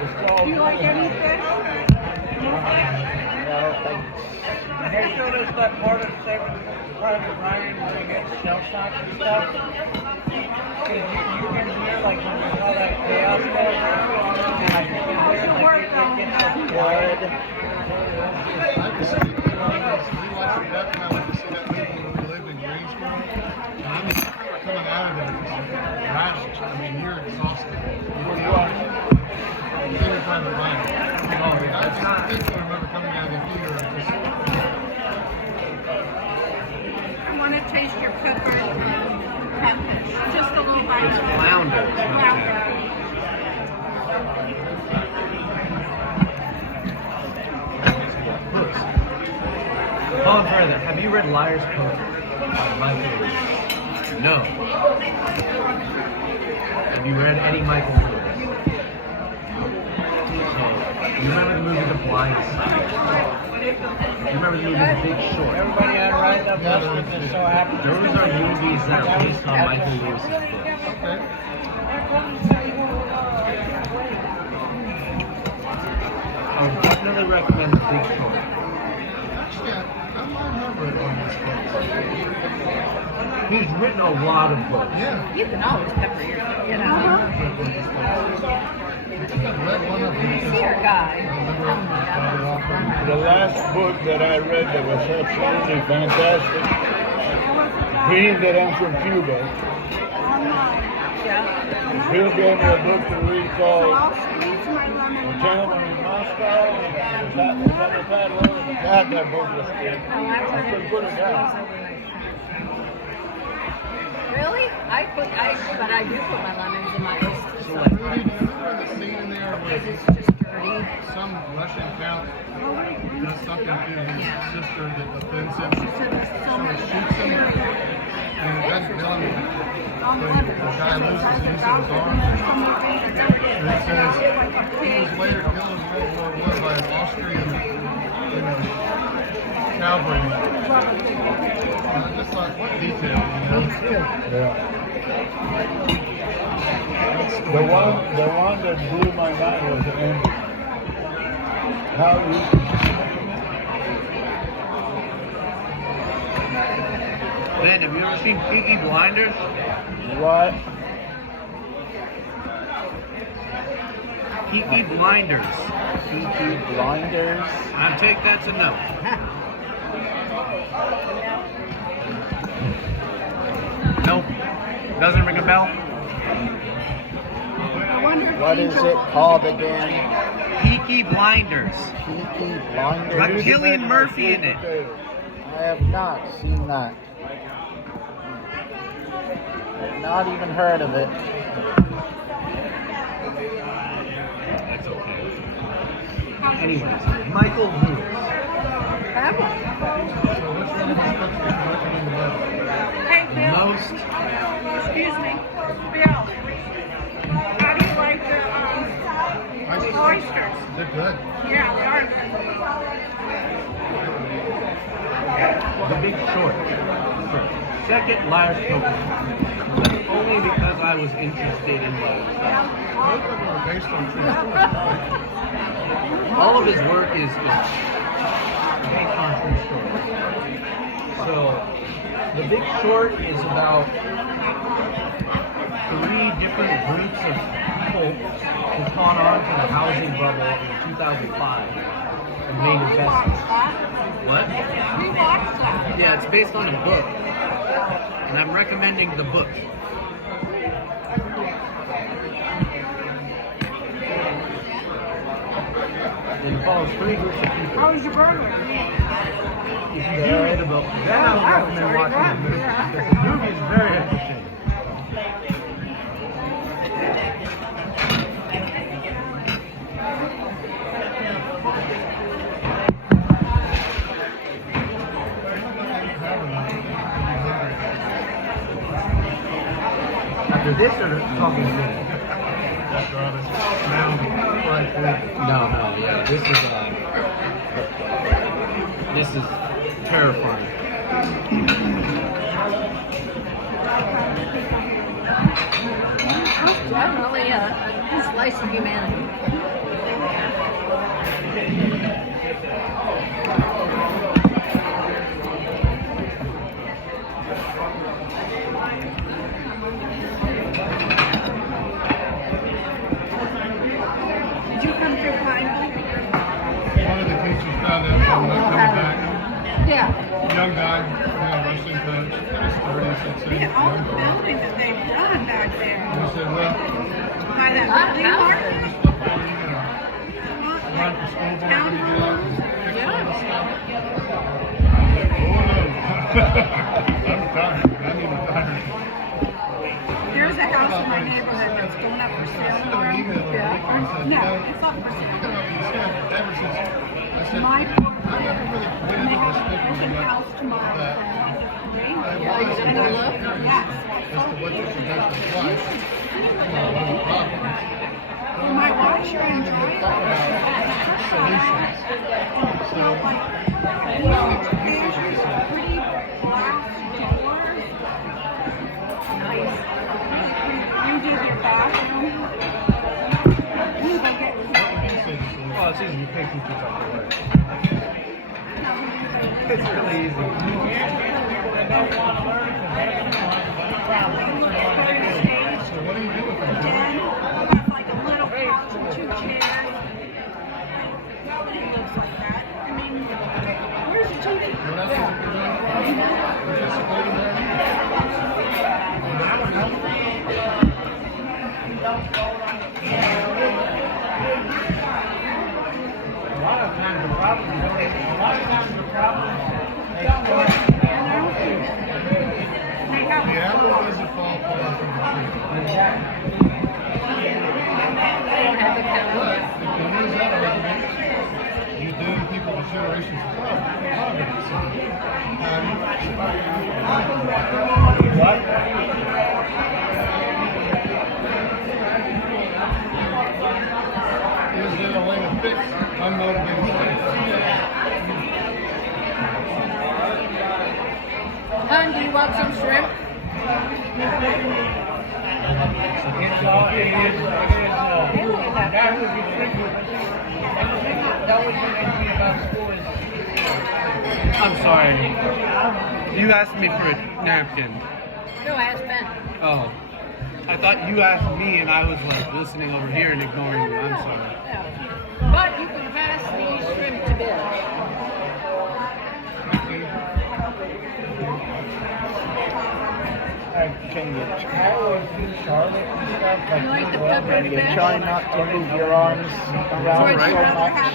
it's called. Do you like any fish? Hey, so there's that part of Saving Private Ryan where he gets shell shocked and stuff. You can hear like when there's all that chaos going on. Like, you can hear like it gets so quiet. I just we watched that kind of see that movie when we lived in Greensboro. And I mean, coming out of there, just rashed. I mean, you're exhausted. Saving Private Ryan. I just remember coming out of the theater and just. I want to taste your pepper catfish. Just a little bite. It's flounder. Paul further, have you read Liar's Code by Michael Lewis? No. Have you read any Michael Lewis? So, you remember the movie The Blind Side? You remember the movie The Big Short? Everybody on Right Up Westwood just so happens. Those are movies that are based on Michael Lewis's books. I would definitely recommend The Big Short. Actually, I might have read one of his books. He's written a lot of books. Yeah. You can always pepper your, you know. I read one of them. Dear guy. The last book that I read that was absolutely fantastic, being that I'm from Cuba, Yeah. Bill gave me a book to read called A Gentleman in Moscow. Is that the title of it? God, that book was good. I couldn't put it down. Really? But I do put my lemons in my oyster sauce. Rudy, do you remember the scene in there where Because it's just dirty. some Russian count does something to his sister that offends him? So he shoots him, and it doesn't kill him. The guy loses the use of his arm. And it says he was later killed in World War I by an Austrian, cavalryman. And I just thought, what detail, Yeah. The one that blew my mind was the ending. How you Ben, have you ever seen Peaky Blinders? what? Peaky Blinders. Peaky Blinders. I take that's a no. Nope. Doesn't ring a bell? What is it called again? Peaky Blinders. Peaky Blinders. Got Cillian Murphy in it. I have not seen that. I've not even heard of it. That's okay. Anyways, Michael Lewis. So which one of his books did you recommend the most? Hey, Bill. Most. Excuse me. Bill. How do you like the oysters? They're good. Yeah, they are good. The Big Short. Second, Liar's Code. Only because I was interested in Liar's Both of them are based on true stories. All of his work is based on true stories. So, The Big Short is about 3 different groups of people who caught on to the housing bubble in 2005 and made investments. What? Yeah, it's based on a book. And I'm recommending the book. those three groups of people. How was your burger? Good, but then I would recommend watching the movie. Because the movie is very interesting. After this or talking to me? No, yeah. This is terrifying. Definitely a slice of humanity. Did you come through Pineville? One of the teachers found out from not coming back. Yeah. Young guy, wrestling coach, in his 30s, I'd say. Yeah, all the Young boy. buildings that they've done back there. And I said, well, By that Lot of building houses. market. just look at it, run for school board when you get out, fix all this stuff. Oh no. I'm retired. I mean retired. There's a house in my neighborhood that's going up for sale tomorrow. No, it's not for sale. Ever since I said, My I never really put into respect open house tomorrow. that Yes. as to what your suggestions was. One of the problems. My wife sure And enjoyed you it. talk about solutions. So, Pretty black doors. Nice. You did your bathroom. You go get Well, it's easy. You pick two people up the way. It's really easy. so what do you do with them? like a little couch and 2 chairs. Nobody looks like that. I mean, where's the TV? Well, that's what you're doing. You're just supporting them. A lot of times the problem is The apple doesn't fall far from the tree. I don't have the But power. if you use that argument, you do people the generations of poverty. So, is there a way to fix unmotivated slaves? Hun, do you want some shrimp? I'm sorry. You asked me for a napkin. No, I asked Ben. Oh. I thought you asked me and I was like listening over here and ignoring you. I'm sorry. Yeah. But you can pass the shrimp to Bill. Can you try or do Charlotte and stuff? Like You like the well, peppered you fish? try not to move your arms around Right. so much.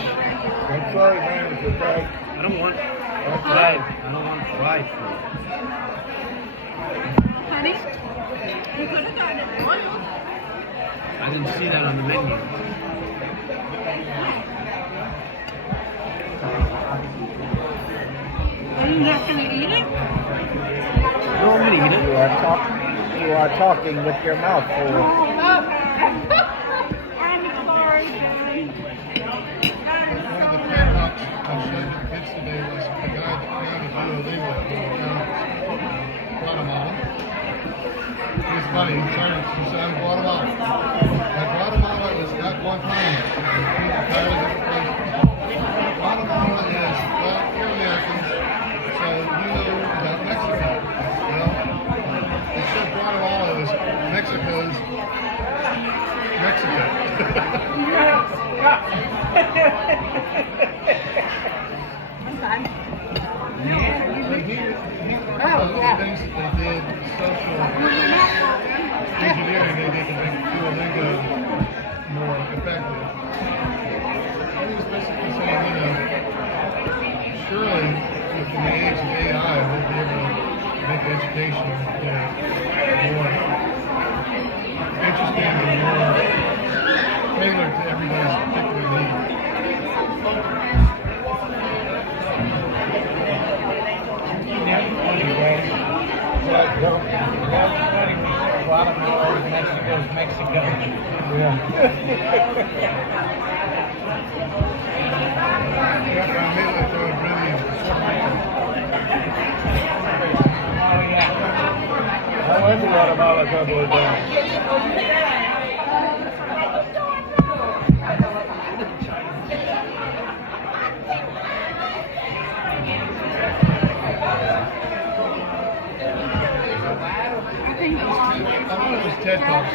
That's right, man. It's okay. I don't want That's fried. right. I don't want fried food. Honey, you could have gotten it boiled. I didn't see that on the menu. Are you not going to eat it? No, I'm gonna eat it. You are talking with your mouth full. I'm sorry, Ben. One of the paradox I showed the kids today was the guy that founded Duolingo in Guatemala. It's funny, he's trying to sound Guatemala. Now, Guatemala is not one planet. It's entirely different places. Guatemala is, well, you're Americans, so you know about Mexico. Well, they said Guatemala is Mexico's Mexico. One of the things that they did, social engineering, they did to make Duolingo more effective. He was basically saying, presentation, more interesting and more tailored to everybody's particular need. Mexico. Yeah, I made it through a really Oh yeah. I went to Guatemala a couple of times. I thought it was TED Talks.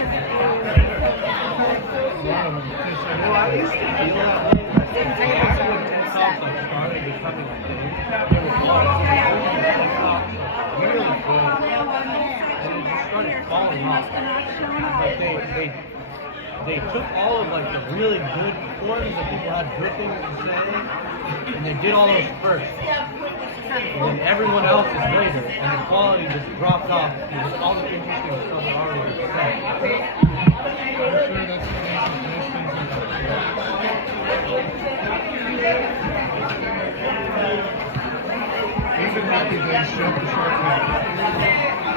Well, I used to feel that way. After the TED Talks like started becoming like really good, and it just started falling off. Like they took all of like the really good forms that people had good things to say, and they did all those first. And then everyone else is later, and the quality just dropped off because all the interesting stuff had already been said. I'm sure that's the case with most things in life. Even Happy Days jumped the shark now.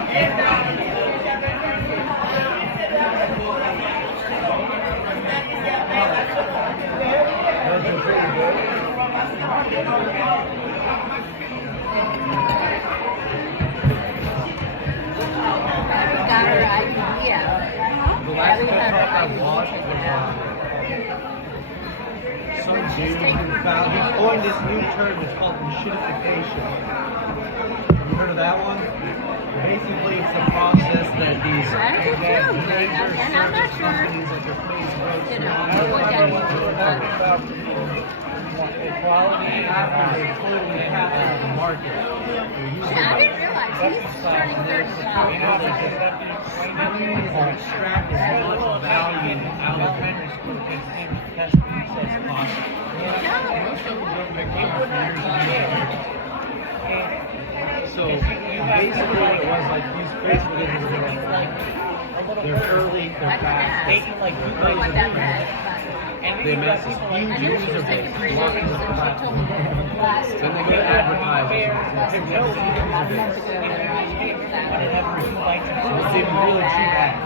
Got her idea. The last TED Talk I watched was some dude who coined this new term. It's called machinification. Have you heard of that one? Basically, it's the process that these I do too. major And I'm not service sure, companies that they're putting through you know, what that means. equality after they totally captured the market. I didn't realize he's turning 35. Extract as much value out of it as possible. So basically what it was like these Facebook images, they're early, they're fast, Like What that meant. they amass this huge And then she user was base, taking pictures, lots of and she told me that last then they time. go to advertisers, Last and time. it's a I huge user remember base. doing that. So it's even really cheap ads.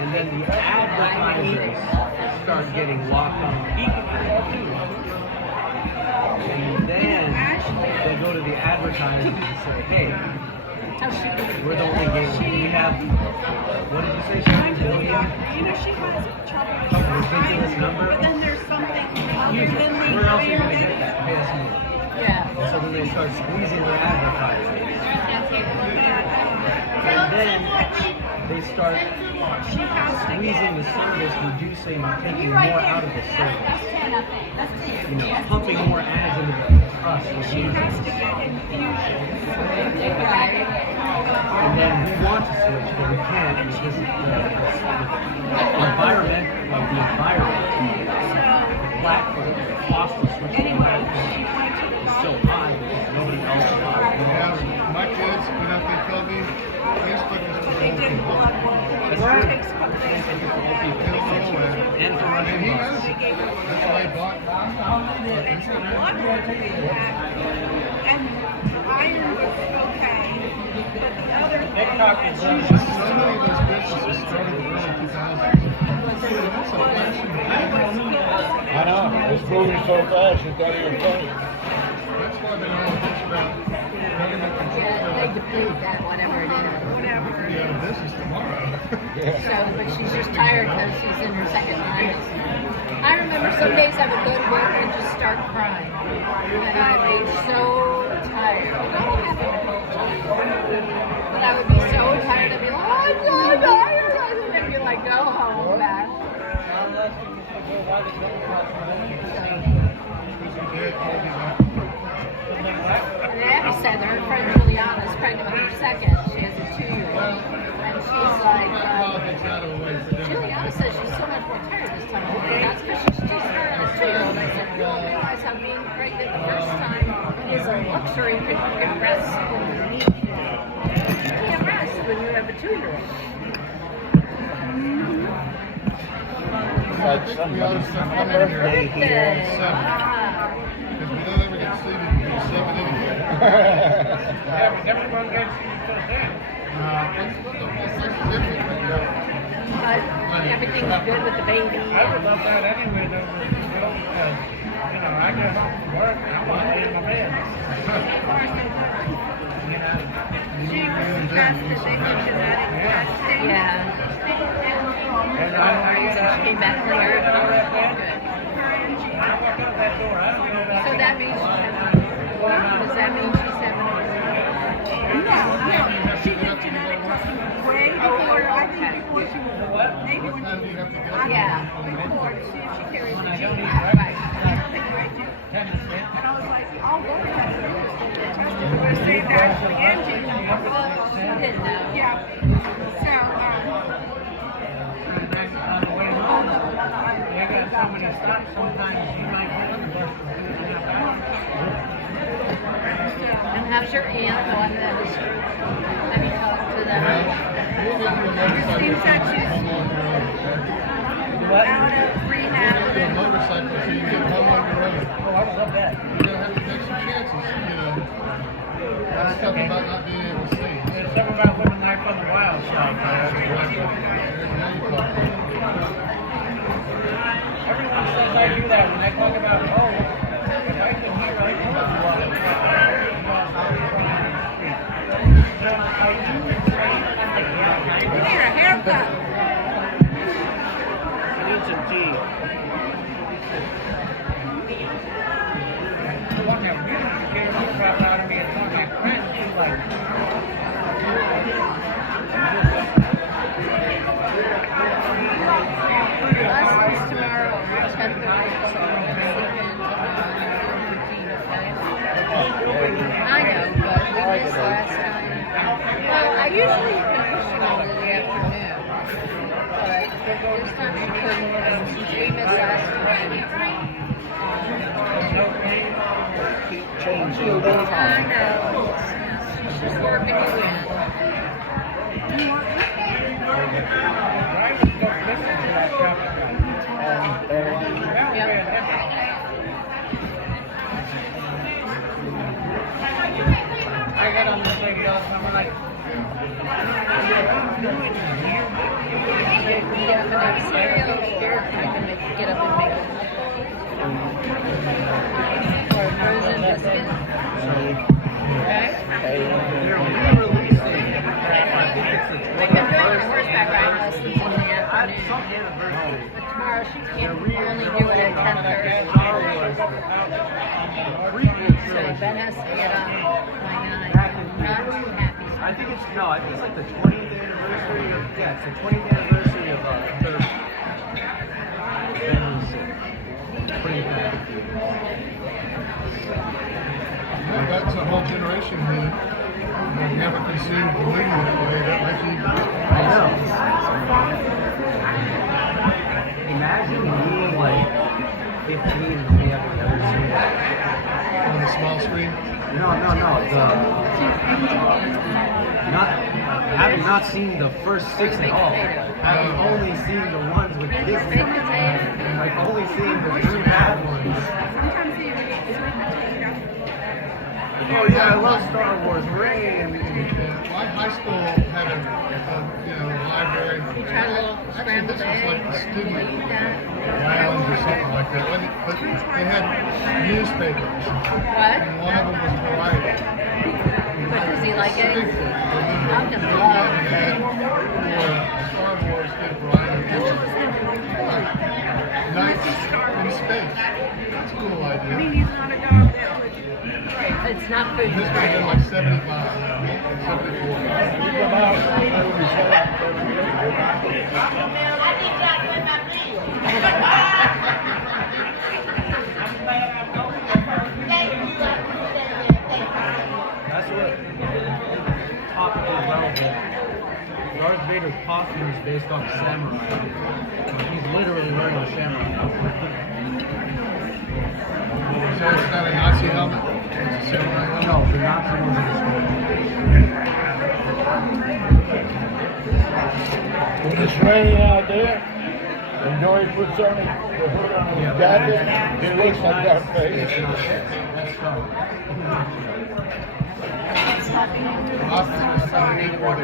And then the advertisers start getting locked on and then they go to the advertisers and say, hey, we're the only game. We have, what did you say, 7 billion? You know, she has trouble with Some ridiculous number. but then there's something Use it. then Where else are you going to get that? Pay us more. Yeah. So then they start squeezing their advertisers. And then they start squeezing the service, reducing, taking more out of the service. You know, pumping more ads into us, the users. And then we want to switch, but we can't because the environment, like the environment, the platform, the cost of switching to that is so high because nobody else is Yeah, my kids, you know, they tell me Facebook is for old people. That's true. And for running buses. That's why I bought and iron was okay. But the other TikTok is so many of those businesses started in the early 2000s. That's a fashion thing. I know. It's moving so fast, it's not even funny. That's why they all bitch about government control Yeah, they of deplete that, whatever it is. business tomorrow. So, but she's just tired because she's in her second trimester. I remember some days I would go to work and just start crying. And I'd be so tired. I don't have any cold. But I would be so tired. I'd be like, oh, I'm so tired. And then be like, go home back. And Abby said that her friend Juliana is pregnant with her second. She has a 2-year-old. And she's like, Politics out of the way for them. Juliana says she's so much more tired this time of year. That's because she's just started a 2-year-old. I said, you don't realize how being pregnant the first time is a luxury because you can rest when you need to. 2-year-old. Like some We ought to start coming here birthday here. on 7. Because we don't ever get sleep until 7 anyway. Yeah, but everyone gets you to then. Everything's good with the baby. I would love that anyway, though, because, you know, I get home from work and I want to lay in my bed. You know? She was tested, they did genetic testing. Yeah. And I Came back clear. When I walk out that door, I don't know that. So that means does that mean she's 7 No, she did genetic testing way before, I think before she was, maybe when she was, Yeah. before, to see if she carried the I gene. don't eat Right. And I was like, I'll go to that test. We're going to save that for the engine. She didn't know. Yeah. So, On the way home, they got so many stops, sometimes you might get on the bus for 2.5 hours. And how's your aunt on those? Have you talked to them? Christine said she's What? out of rehab. A motorcycle so you can get home on your own. Oh, I would love that. You're gonna have to take some chances, you know. That's stuff about not being able to see. There's something about living life on the wild side. Now you talk. Everyone says I do that when I talk about, oh, if I can hear, I can love you all. You need a haircut. I need some tea. The one that really scared the crap out of me is one that friend, she's like, Lessons tomorrow at 10:30. So we're going to sleep in I know, but we missed last time. Well, I usually can push them over the afternoon. But this time we couldn't, since we missed last time. Keep changing the I time. know. She's just working you in. drivers don't listen to that stuff. I get on this lady all the time, I'm like, Yeah, but I'm cereal scared I can get up and make it. Or frozen biscuit. Okay? I've been doing horseback riding lessons in the afternoon. But tomorrow she can't only do it at 10:30. So Ben has to get up by 9. I'm not too happy. I think it's like the 20th anniversary of, it's the 20th anniversary of Turf. Pretty bad. Yeah, that's a whole generation who never consumed the media that way. That might be. I know. Imagine being like 15 and only having ever seen that. On the small screen. No. Having not seen the first 6 at all. Having only seen the ones with Disney. Like only seeing the 3 bad ones. Sometimes they even eat sweet potato. Oh yeah, I love Star Wars. Ray and My high school had a library. You try a little Actually, this scrambled was like egg. the student Will you eat that? lounge or something like that. But they had newspapers. What? And one of them was Variety. But does he like eggs? I'm I'm just love. Star Wars did Variety. Nights in space. That's a cool I idea. mean, he's not a dog that would. It's not food. This would have been like 75, 74. that's what topical relevant. Darth Vader's costume is based on samurai. He's literally wearing a samurai. So it's not a Nazi helmet? It's a samurai helmet? No, the Nazi ones are the When it's raining out there, and Dory puts on the hood on his jacket, it looks like that face. I don't need any more.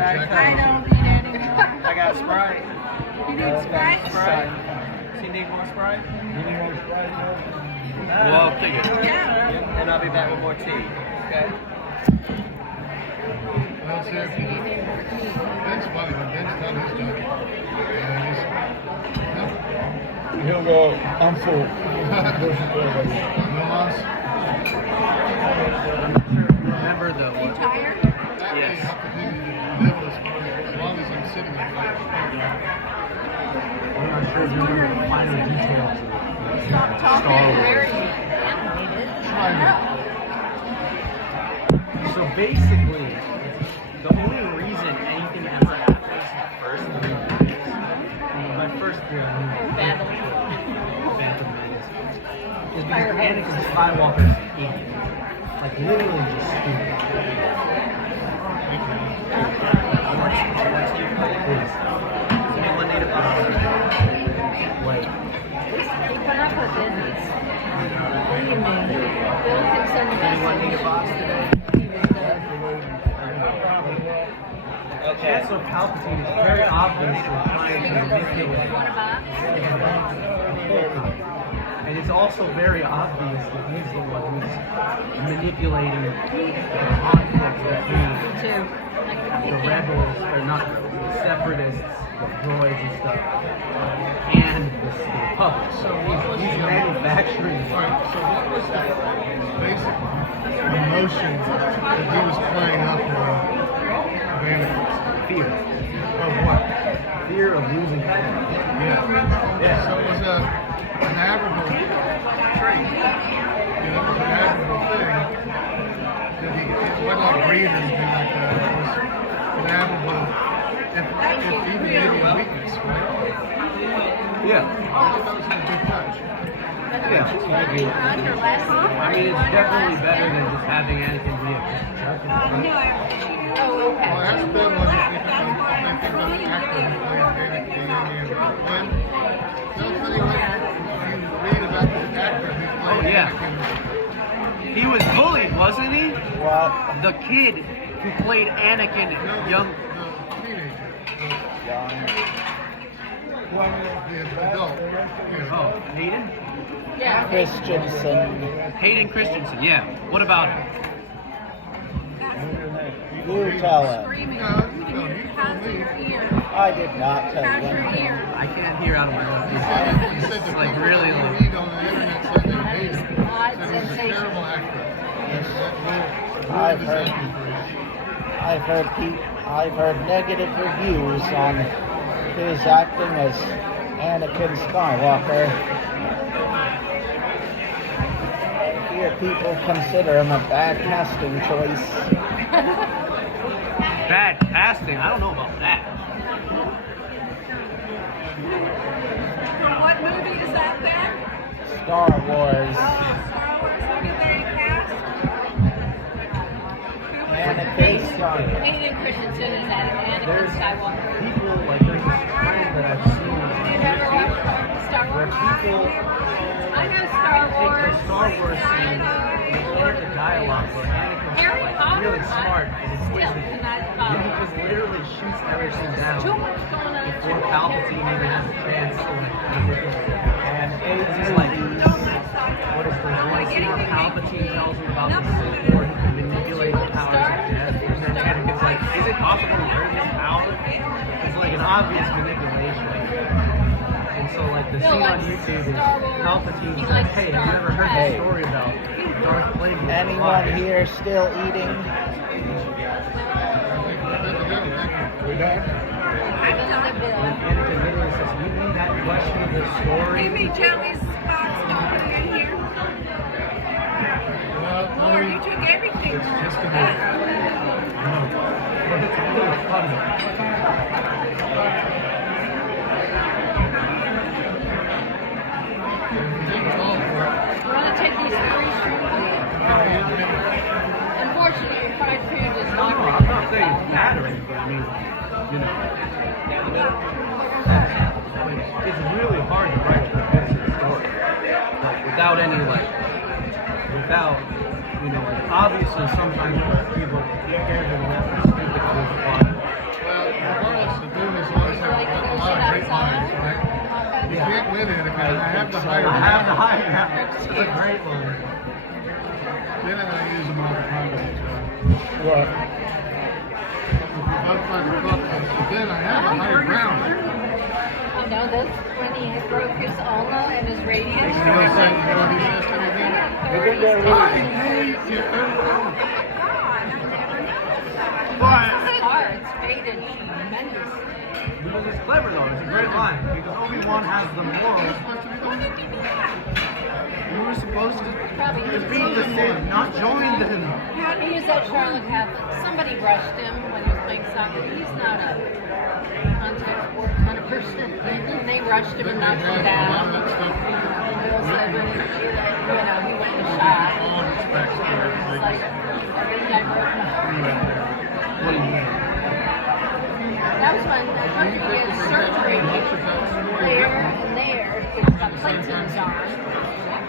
I got Sprite. You need Sprite? Sprite. Do you need more Sprite? Well, I'll take it. Yeah. And I'll be back with more tea. Okay? That's it. Ben's funny, when Ben's done his job, He'll go, I'm full. no loss. Remember the You tired? Yes. Have to do the level as long as I'm sitting there. I'm not sure if you remember the finer details of Stop talking. Star Where Wars. is it? So basically, the only reason anything ever happens in the first 3 movies, my first 3 movies, Phantom Menace, is because Anakin Skywalker is an idiot. Like, literally just stupid. Please. Does anyone need a box? Wait. You put up with business. What do you mean? Bill can send a Does anyone need a message. box today? Chancellor Palpatine is very obviously trying to manipulate. Want a box? And it's also very obvious that he's the one who's manipulating the conflict between the rebels, or not the separatists, the droids and stuff, and the Republic. So he's manufacturing. Alright, so what was that basic emotion that he was playing up on Anakin? Fear. Of what? Fear of losing power. Yeah. So it was an admirable trait. You know, an admirable thing. That it wasn't like greed or anything like that. It was an admirable, if even maybe a weakness, right? Yeah. That was a good touch. Yeah. I mean, it's definitely better than just having Anakin be a jerk. Oh, okay. Well, it has been one of the things about the actor who played Anakin. When, they'll tell you what, if you read about the actor who played Oh, yeah. Anakin. He was bullied, wasn't he? What? The kid who played Anakin, young. The teenager. The adult. Oh, Hayden? Yeah. Christensen. Hayden Christensen, yeah. What about him? You tell him. Screaming. No, You can pass in your ear. I did not tell Pass you. your ear. I can't hear out of my He mouth. said It's the like people really who like. read on the internet said they hate him. Odd Said he was a sensation. terrible actor. I've heard. I've heard negative reviews on his acting as Anakin Skywalker. Here, people consider him a bad casting choice. Bad casting, I don't know about that. From what movie is that then? Star Wars. Star Wars. Who did they cast? Anakin Skywalker. Hayden Christensen is Anakin There's Skywalker. people, like, there's this trend that I've seen You never watched Star where Wars? people I know Star take Wars. the Star Wars scenes and edit the dialogue where Anakin's Harry like Potter, really smart and it's still twisted. cannot Then follow. he just literally shoots everything down Too much going on. before Palpatine even has a chance to like manipulate it. And It's just like, what is the one scene where Palpatine tells him about the Sith Lord who can manipulate the powers of death, and then Anakin's like, is it possible to learn this power? It's like an obvious manipulation. And so like the scene on YouTube is Palpatine's like, hey, have you ever heard the story about Darth Plagueis? anyone here still eating? Anakin literally says, you mean that question of the story? Give me Jelly's box opening in here. Lord, you took everything. It's just a movie. But it's really funny. You want to take these stories from me? Unfortunately, fried food is not I'm not saying it's mattering, but It's really hard to write a convincing story. Like, without any, like, without, you know, like, obviously sometimes people get into the stupid goes fun. Well, regardless, the dude has always had a lot of great lines, right? You can't win it if I have the higher I have the ground. high ground. It's a great one. Then I use them all the time with each other. What? If we both find the clubhouse, but then I have a higher ground. You know, that's when he broke his ulna and his radius. You know what I'm saying? You know what he says to me then? I think that I really, hate you. It's hard. It's faded tremendously. Because it's clever though, it's a great line. Because Obi-Wan has the morals. You were supposed to defeat the Sith, not join them. He used that Charlotte Catholic. Somebody rushed him when he was playing soccer. He's not a contact sport kind of person. They rushed him and knocked him down. Bill said when he went and shot. It's like, every guy broke What do you mean? That was when I went to get surgery there and there to get platelets on.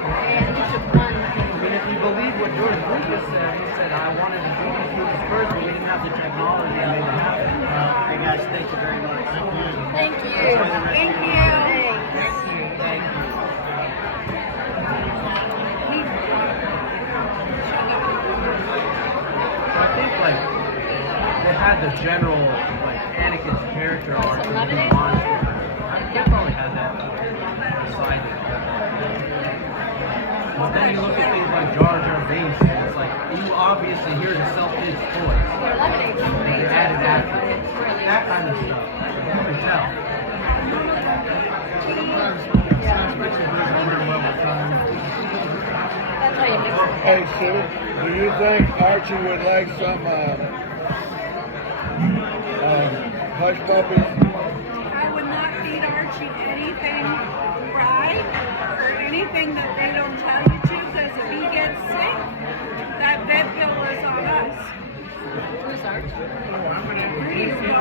And he took one. I mean, if you believe what George Lucas said, he said, I wanted to do these movies first, but we didn't have the technology to make it happen. Hey guys, thank you very much. Thank you. Thank you. Thank you. I think, like, they had the general, like, Anakin's character arc in the monster. They probably had that decided. But then you look at things like Jar Jar Binks, and it's like, you obviously hear the self-his voice. They added that kind of stuff. You can tell. Sometimes science fiction doesn't very well with time. That's how you mix it. hey Sue, do you think Archie would like some hush puppies? I would not feed Archie anything fried or anything that they don't tell you to, because if he gets sick, that vet bill is on us. Who's Archie? Rudy's no,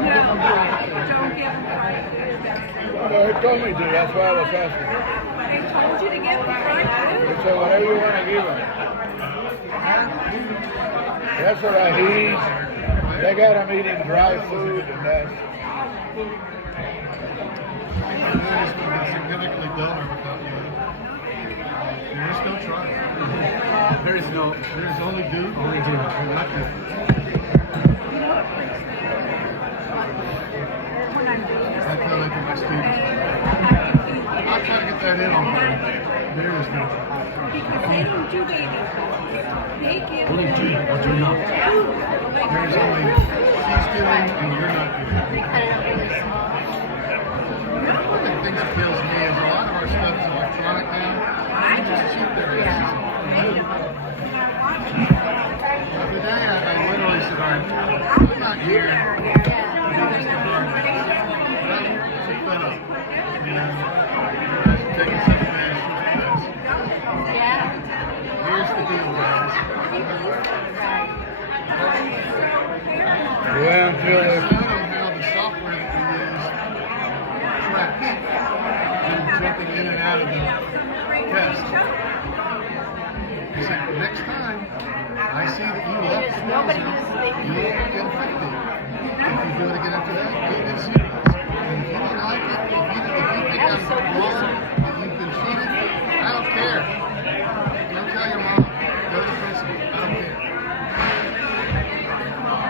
don't give him fried food. Well, they told me to, that's why I was asking. They told you to give him fried food? So whatever you want to give them. That's what I eat. They got them eating dry food and that's... This would have been significantly duller without you. You're still trying. There's Only dude. Not good. I tell that to my students. I try to get that in on there. There is no. Because they don't do baby. They give only two, but you're not. There's only she's doing and you're not doing. One of the things that kills me is a lot of our stuff is electronic now. I just cheat their asses. Today I literally said, all right, I'm not here to do this to garden. I'm so fed up. And taking some advantage of this. Here's the deal, guys. Yeah, I'm feeling... How the software that we use tracks and jumping in and out of the test. He said, next time I see that you left the Nobody browser, uses it. you will get affected. If you do it again after that, you'll get serious. And if you don't like it, if you think I'm wrong, that you've been cheated, I don't care. Don't tell your mom. Go to the principal. I don't care.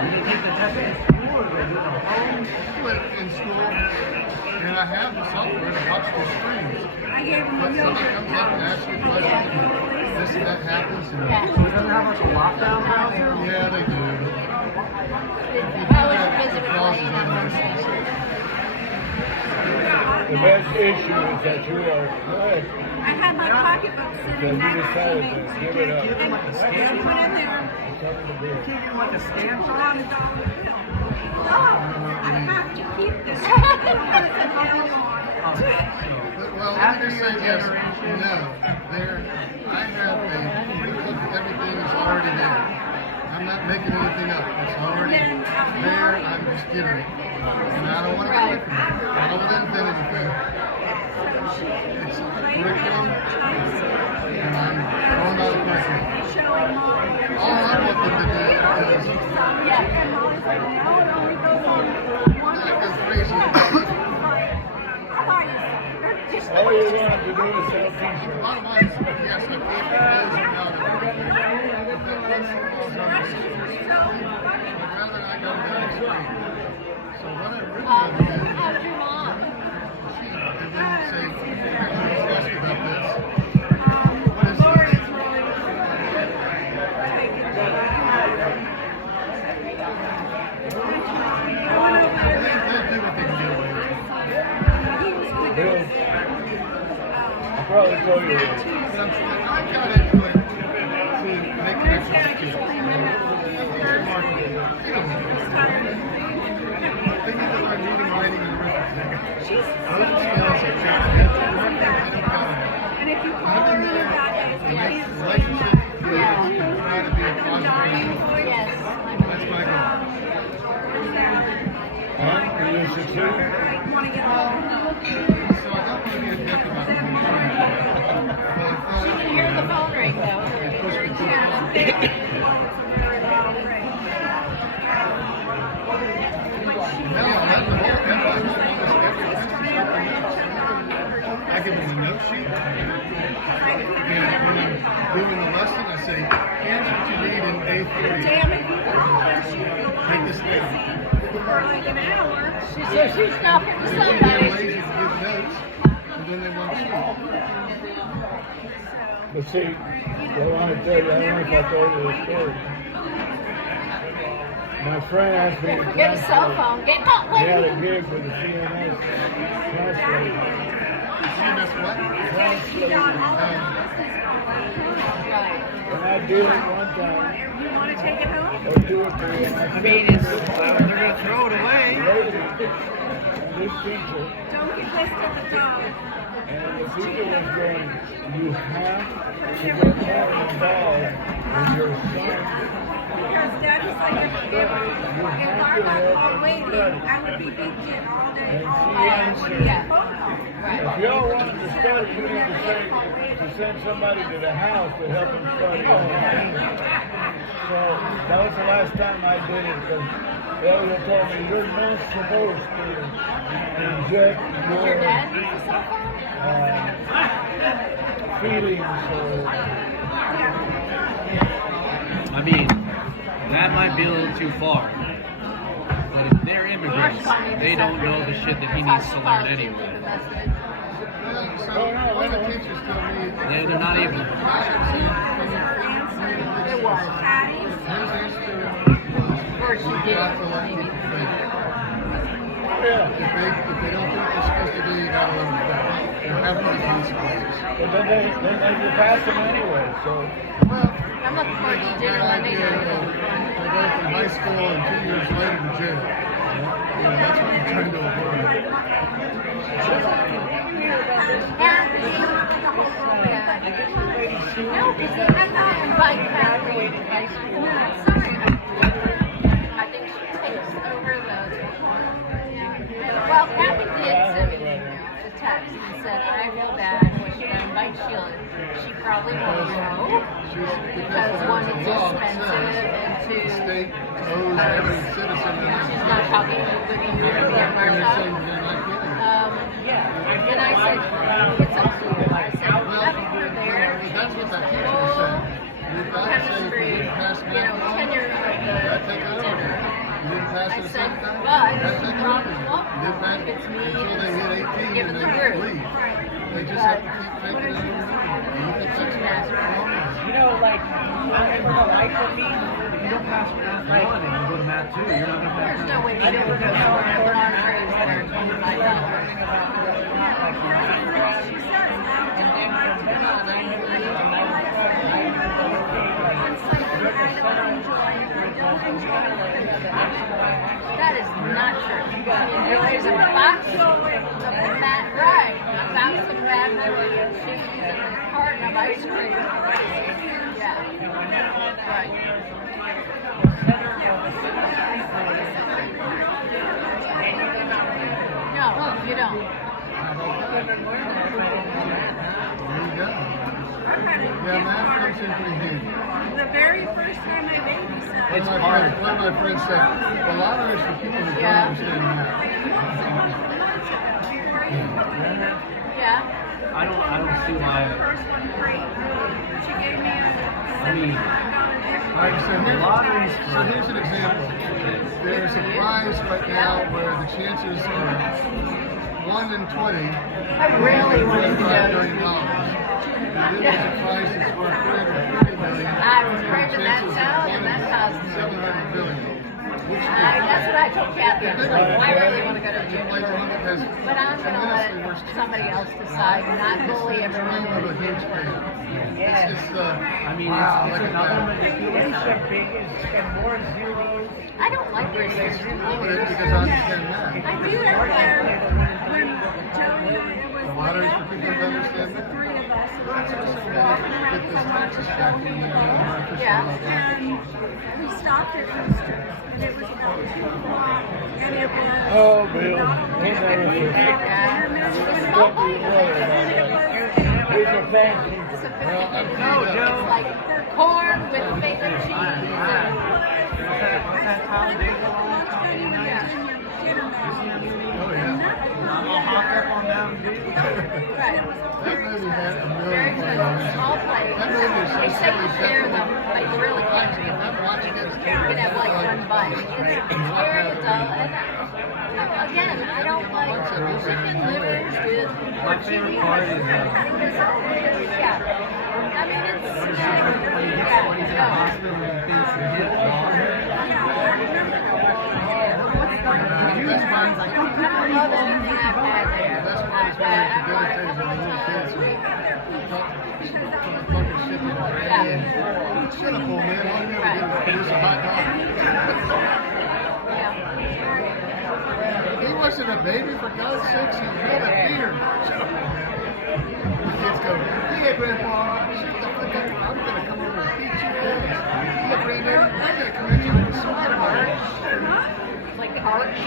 Did you take the test in school or did you do it at home? Do it in school, and I have the software to watch the screens. I gave him But a somebody milk. comes up and asks you a question, and this and that happens, and So it doesn't have like a lockdown browser? yeah, they do. How would you visit with Elaine on Wednesday? The best issue is that you are good. I had my pocketbook That sitting you next to decided me. to give it up. Give them like a scan He went in card? there. You can't give them like a scan On card? a dollar bill. No, I have to keep this. I don't have to mail you on it. Oh, Well, let me just say yes, no. There, I have a, everything is already there. I'm not making anything up. It's already there. I'm just getting it. And I don't want to get away from it. I don't want to invent anything. It's curriculum, and I'm going by the curriculum. All I want them to do is not go crazy. All you want to do is sell t-shirts. Bottom line is, yes, I pay for those and now I'd rather not go down the street. So what I really want to do How's your mom? and then say, ask you about this. What is this? They'll do what they can get away with. Bill, I'll probably tell you this. But I got into it to make connections with kids. Very marketable. They don't need it. They need to learn reading, writing, and arithmetic. Those skills are just they don't count. And if you call her in about it, And that's relationship skills and try to be a positive. Yes. That's my goal. Huh? Will you succeed? So I don't want to be a dick about it. She can hear the phone ring though. I give them a note sheet. And when I'm doing the lesson, I say, here's what you need in A3. damn it, you call her, she Take this down. for like an hour. She said she's talking to They're somebody. lazy to give notes, and then they want sheet. But see, I want to tell you, I don't know if I told you the story. My friend asked me to Forget a cell phone. Get hot, He had a lady. gig with the CMS translator. CMS what? Translator. Right. And I did it one time, You want to take it home? or two or three, and I mean, it's, they're going to throw it away. this teacher, Don't get this at the top. and the teacher was going, you have to get more involved in your son. Because that is like a if I got all waiting, I would be big Jim all day. If y'all wanted to study, you need to send somebody to the house to help them study. So that was the last time I did it because the elder told me you're not supposed to inject your feelings or I mean, that might be a little too far. But if they're immigrants, they don't know the shit that he needs to learn anyway. So one of the teachers told me They're not even. It was. his answer Or she was did. not to let people think. yeah. If they don't do what they're supposed to do, you gotta let them go. There have to be consequences. But then you pass them anyway. So Well, I'm looking forward to dinner Monday they night. go from high school and 2 years later to jail. You know, that's what you're trying to avoid. No, because I'm not inviting Kathy. Sorry. I think she takes over well, Kathy did send me a text and said, I feel bad. Was she going to invite Sheila? She probably won't go. Because one, it's expensive, and The two, state owes every citizen she's not talking to a good community at Martha. And I said, it's up to you. I said, having her there, That's what that teacher full said. You've got to say, if chemistry, you pass tenure of that's take the it over. dinner. You didn't pass I it a said, second time? but That's the taken problem over. won't You didn't pass if it's me until they hit 18 giving and the they group. leave. They just have to keep taking it over. And you think that's right? You know, like, for life of me, if you don't pass math 1 and you go to math 2, you're not going to pass There's no way to do it with entrees that are That is not true. There's a box of that, right? A box of ravioli and cheese and a carton of ice cream. Yeah. Right. No, you don't. There you go. Yeah, math comes in pretty handy. The very first time I babysat. One of my friends said, the lottery is for people who don't understand math. Yeah. I don't see why. First one great. She gave me a I mean, All right, so here's an example. There's a prize right now where the chances are 1 in 20. I really wanted to go. This is a prize that's worth $330 million. I was craving that salad and that cost $700 billion. that's what I told Catherine. She's like, I really want to go to the gym. But I'm going to let somebody else decide, not bully everyone. I'm a huge fan. Yes. It's just, I mean, wow, it's look at another that. Manipulation and more zeros. I don't like racing. Because I understand math. I do it when Joey and I, The lottery's for people who understand the math. three of us, Get this taxes back in there. and we stopped at Easter, and it was about 2 o'clock, and it was Oh, Bill. not He a knows. He's a fancy. It's like corn with bacon cheese. Oh, yeah. Right. That movie had a Very million good. players. Small plates. That movie is so They say you silly. share them, but you really can't. You I'm watching it. can have like one bite. It's very dull. And again, I don't like chicken livers with My favorite part is yeah. I mean, it's when he gets to the hospital and he thinks the hip dog. That's my I love anything I've had there. That's what it's when you're debilitated when little kids are fucking shit to the brain. Shut up, old man. All you ever do is produce a hot dog. He wasn't a baby, for God's sakes. He had a beard. Shut up, old man. The kids go, yeah, Grandpa, shut the fuck up. I'm going to come over and beat your ass. Yeah, Granddaddy, I'm going to come at you with a swat on my ass. Like arch.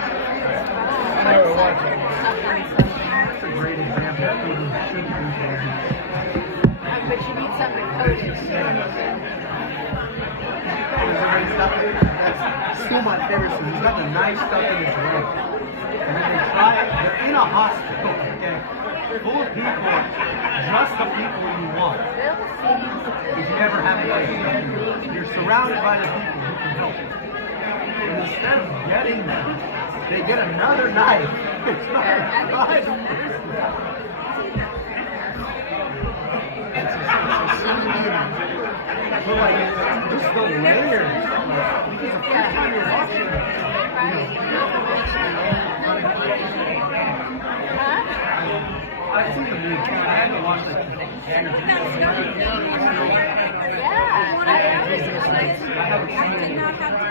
I never watched it. That's a great example of who should be there. But you need something coated. That's still my favorite scene. He's got the nice stuff in his leg. And then they try it. They're in a hospital, okay? Full of people, just the people you want. If you ever have a you're surrounded by the people who can help you. And instead of getting them, they get another knife. It's not right. But like, it's the layers. Because the first time you're watching it, I've seen the movie. I haven't watched it. Yeah, I did not have to try it.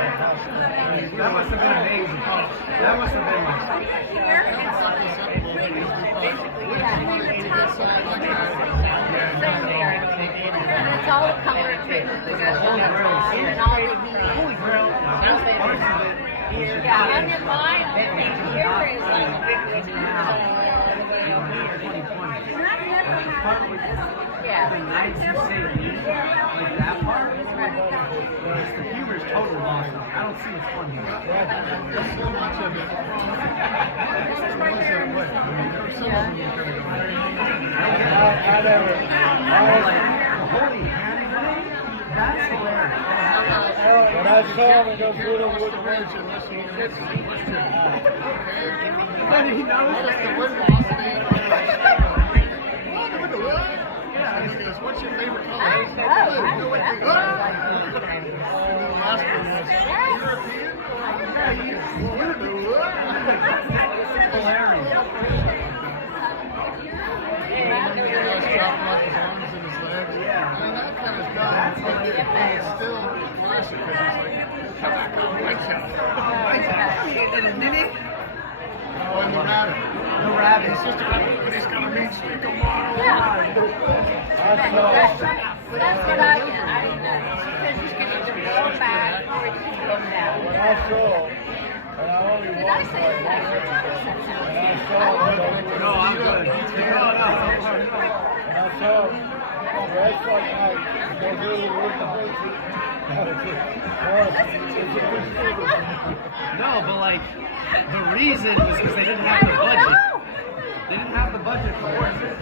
That must have been amazing. That must have been like. Here, and it's all the color treatment that goes on the top and all the heat. Holy grail. Parts of it. Yeah, and then mine, here is like yeah. The nights you say like that part, the humor is totally lost. I don't see what's fun here. I never. Holy that's hilarious. When I saw him go through the wood bench and How did he know? What's your favorite color? I know. Last one was European. Hilarious. Dropping off his arms and his legs. I mean, that kind of stuff. It's still classic because it's like, come back on, lights out. In a minute. Oh, and the rabbit. The rabbit. He's just a rabbit, but he's got a mean streak of mile. That's what I did. I didn't know. Because you can either go back or you can go down. When I saw, and I only Did I watched say like that? once, and I saw, No, I'm good. No. and I saw, that's like night. Those little wooden horses. No, but like, the reason was because they didn't have the budget. They didn't have the budget for horses.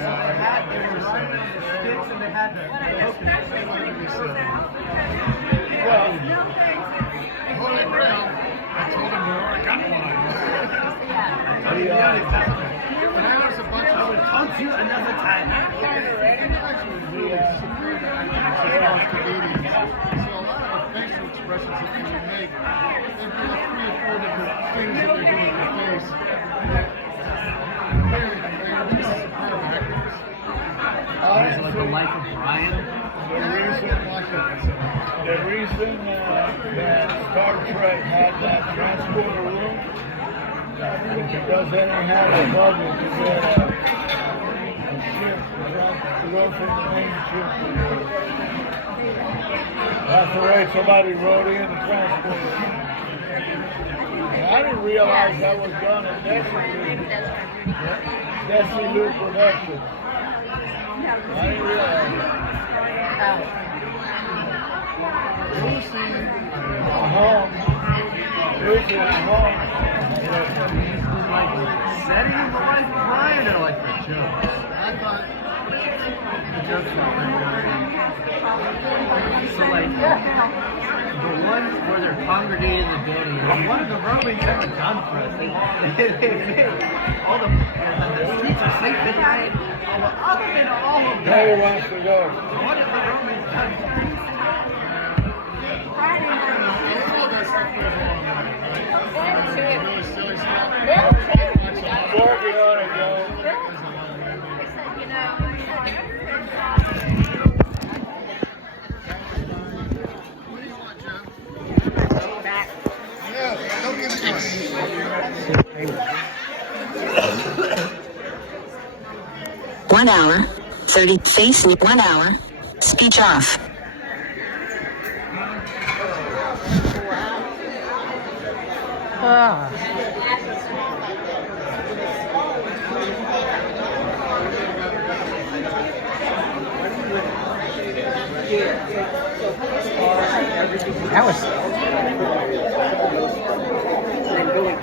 So there were sticks and they had the Holy Grail. I told him where I got one. And I was a bunch of talk to you another time. really superb actors comedians. So a lot of facial expressions that they would make, they'd do like 3 or 4 different things that they do with their face. Really superb actors. Is it like the life of Brian? The reason that Star Trek had that transporter room is because they didn't have the budget to get a ship to go from the main ship. That's the way somebody wrote in the transporter room. And I didn't realize that was done at Destiny Luke Productions. I didn't realize that. Lucy at home. Setting the life of Brian or like the jokes? I thought the jokes were So like, the one where they're congregating in the building, what have the Romans ever done for us? All the seats are safe tonight. Other than all of that, Nobody wants to go. what have the Romans done for us? really silly stuff. Working on it, Joe. Yeah, don't get me 1 hour, 30, face 1 hour, speech off. That was. And going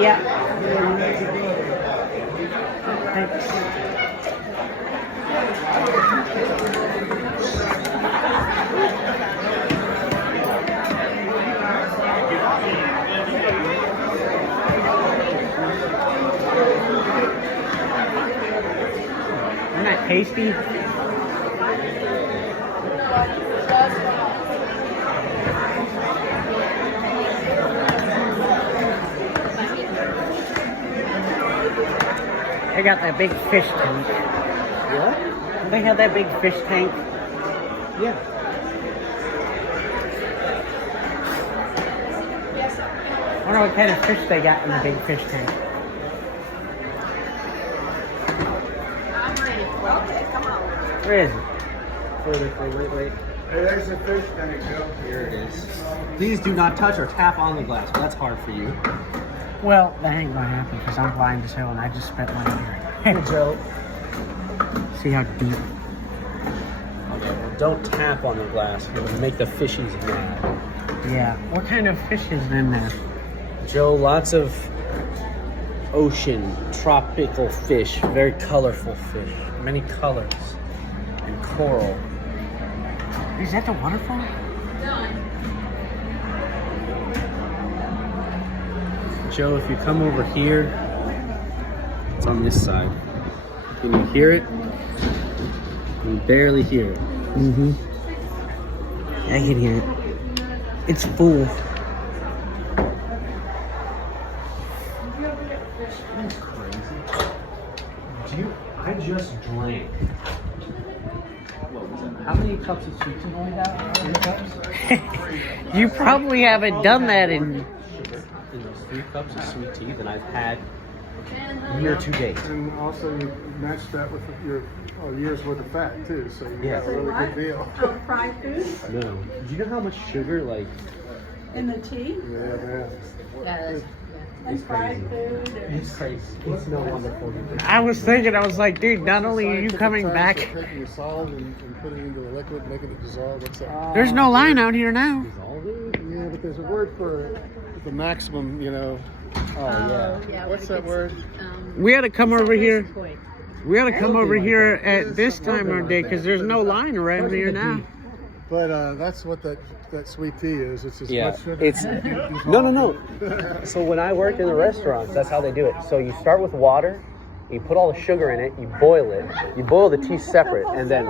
Yeah. Thanks. Isn't that tasty? They got that big fish tank. What? They have that big fish tank. Yeah. I wonder what kind of fish they got in the big fish tank. Where is it? Wait. Hey, there's a fish tank, Joe. Here it is. Please do not touch or tap on the glass. That's hard for you. Well, that ain't gonna happen because I'm blind as hell and I just spent money here. Hey, Joe. See how deep? Don't tap on the glass. You'll make the fishies mad. Yeah. What kind of fish is in there? Joe, lots of ocean, tropical fish, very colorful fish, many colors, and coral. Is that the waterfall? Joe, if you come over here, it's on this side. Can you hear it? You barely hear it. Mm-hmm. I can hear it. It's full. That's crazy. I just drank. How many cups of sweet tea do we have? 3 cups? You probably haven't done that in. Sugar in those 3 cups of sweet tea that I've had near 2 days. And also you match that with your year's worth of fat too, so you got a really good deal. Oh, fried food No. Do you know how much sugar, like, in the tea Yeah, man. and fried food. it's crazy. It's no wonder for you. I was thinking, I was like, dude, not only are you coming back, Taking a solid and putting it into a liquid, making it dissolve. What's that? there's no line out here now. Yeah, but there's a word for the maximum, you know. Oh, yeah. What's that word? We had to come over here. We had to come over here at this time of day because there's no line around here now. But that's what that sweet tea is. It's as much sugar It's as you can no. So when I worked in the restaurants, that's how they do it. So you start with water, you put all the sugar in it, you boil it, you boil the tea separate, and then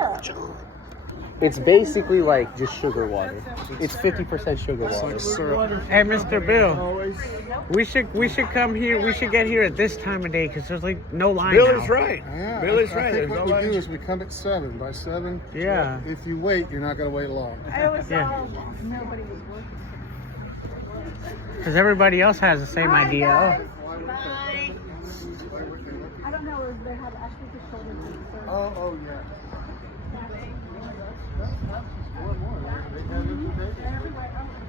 it's basically like just sugar water. It's 50% sugar water. Hey, Mr. Bill, we should come here. We should get here at this time of day because there's like no line. Billy's now. right. Yeah, Billy's I right. think There's what no we do line. is we come at 7. By 7, Yeah. if you wait, you're not going to wait long. It was Yeah. all nobody was working. Because everybody else has the same idea. Bye. I don't know if they have actually the shoulder to Oh yeah.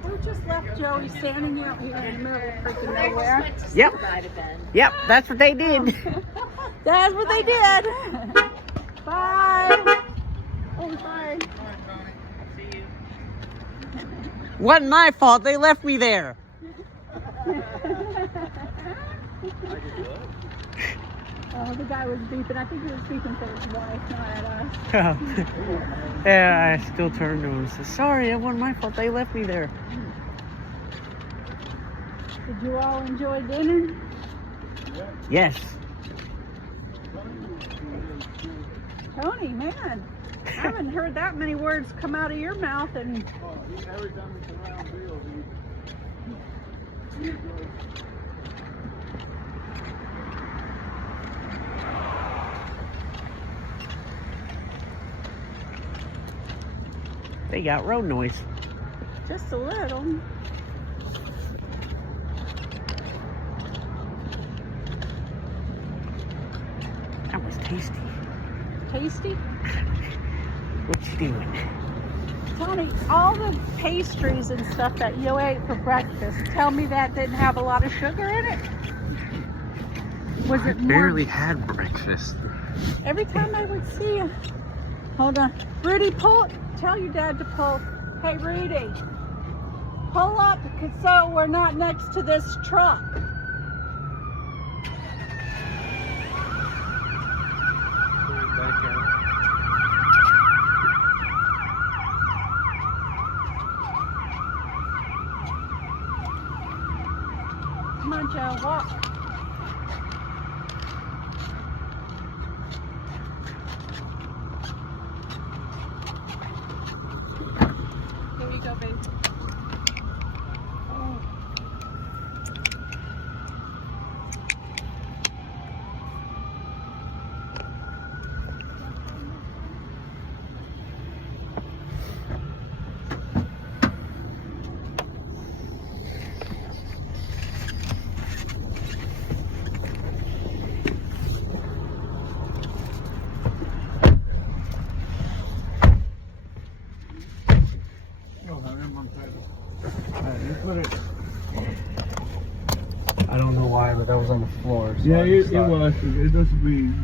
We just left Joey standing out here in the middle of freaking nowhere. Yep. Yep, that's what they did. That's what they did. Bye. Oh, bye. Wasn't my fault. They left me there. Oh, the guy was beeping. I think he was beeping for his wife, not at us. Yeah, I still turned to him and said, sorry, it wasn't my fault. They left me there. Did you all enjoy dinner? Yes. Tony, man, I haven't heard that many words come out of your mouth and Every time it's around Bill, They got road noise. just a little. That was tasty. Tasty? What you doing? Tony, all the pastries and stuff that you ate for breakfast, tell me that didn't have a lot of sugar in it? Was it more? Barely had breakfast. Every time I would see you. Hold on. Rudy, tell your dad to pull. Hey, Rudy, pull up so we're not next to this truck. Come on, Joe, walk. Here you go, babe. Oh. I don't know why, but that was on the floor. So Yeah, I it just thought- was. It doesn't mean.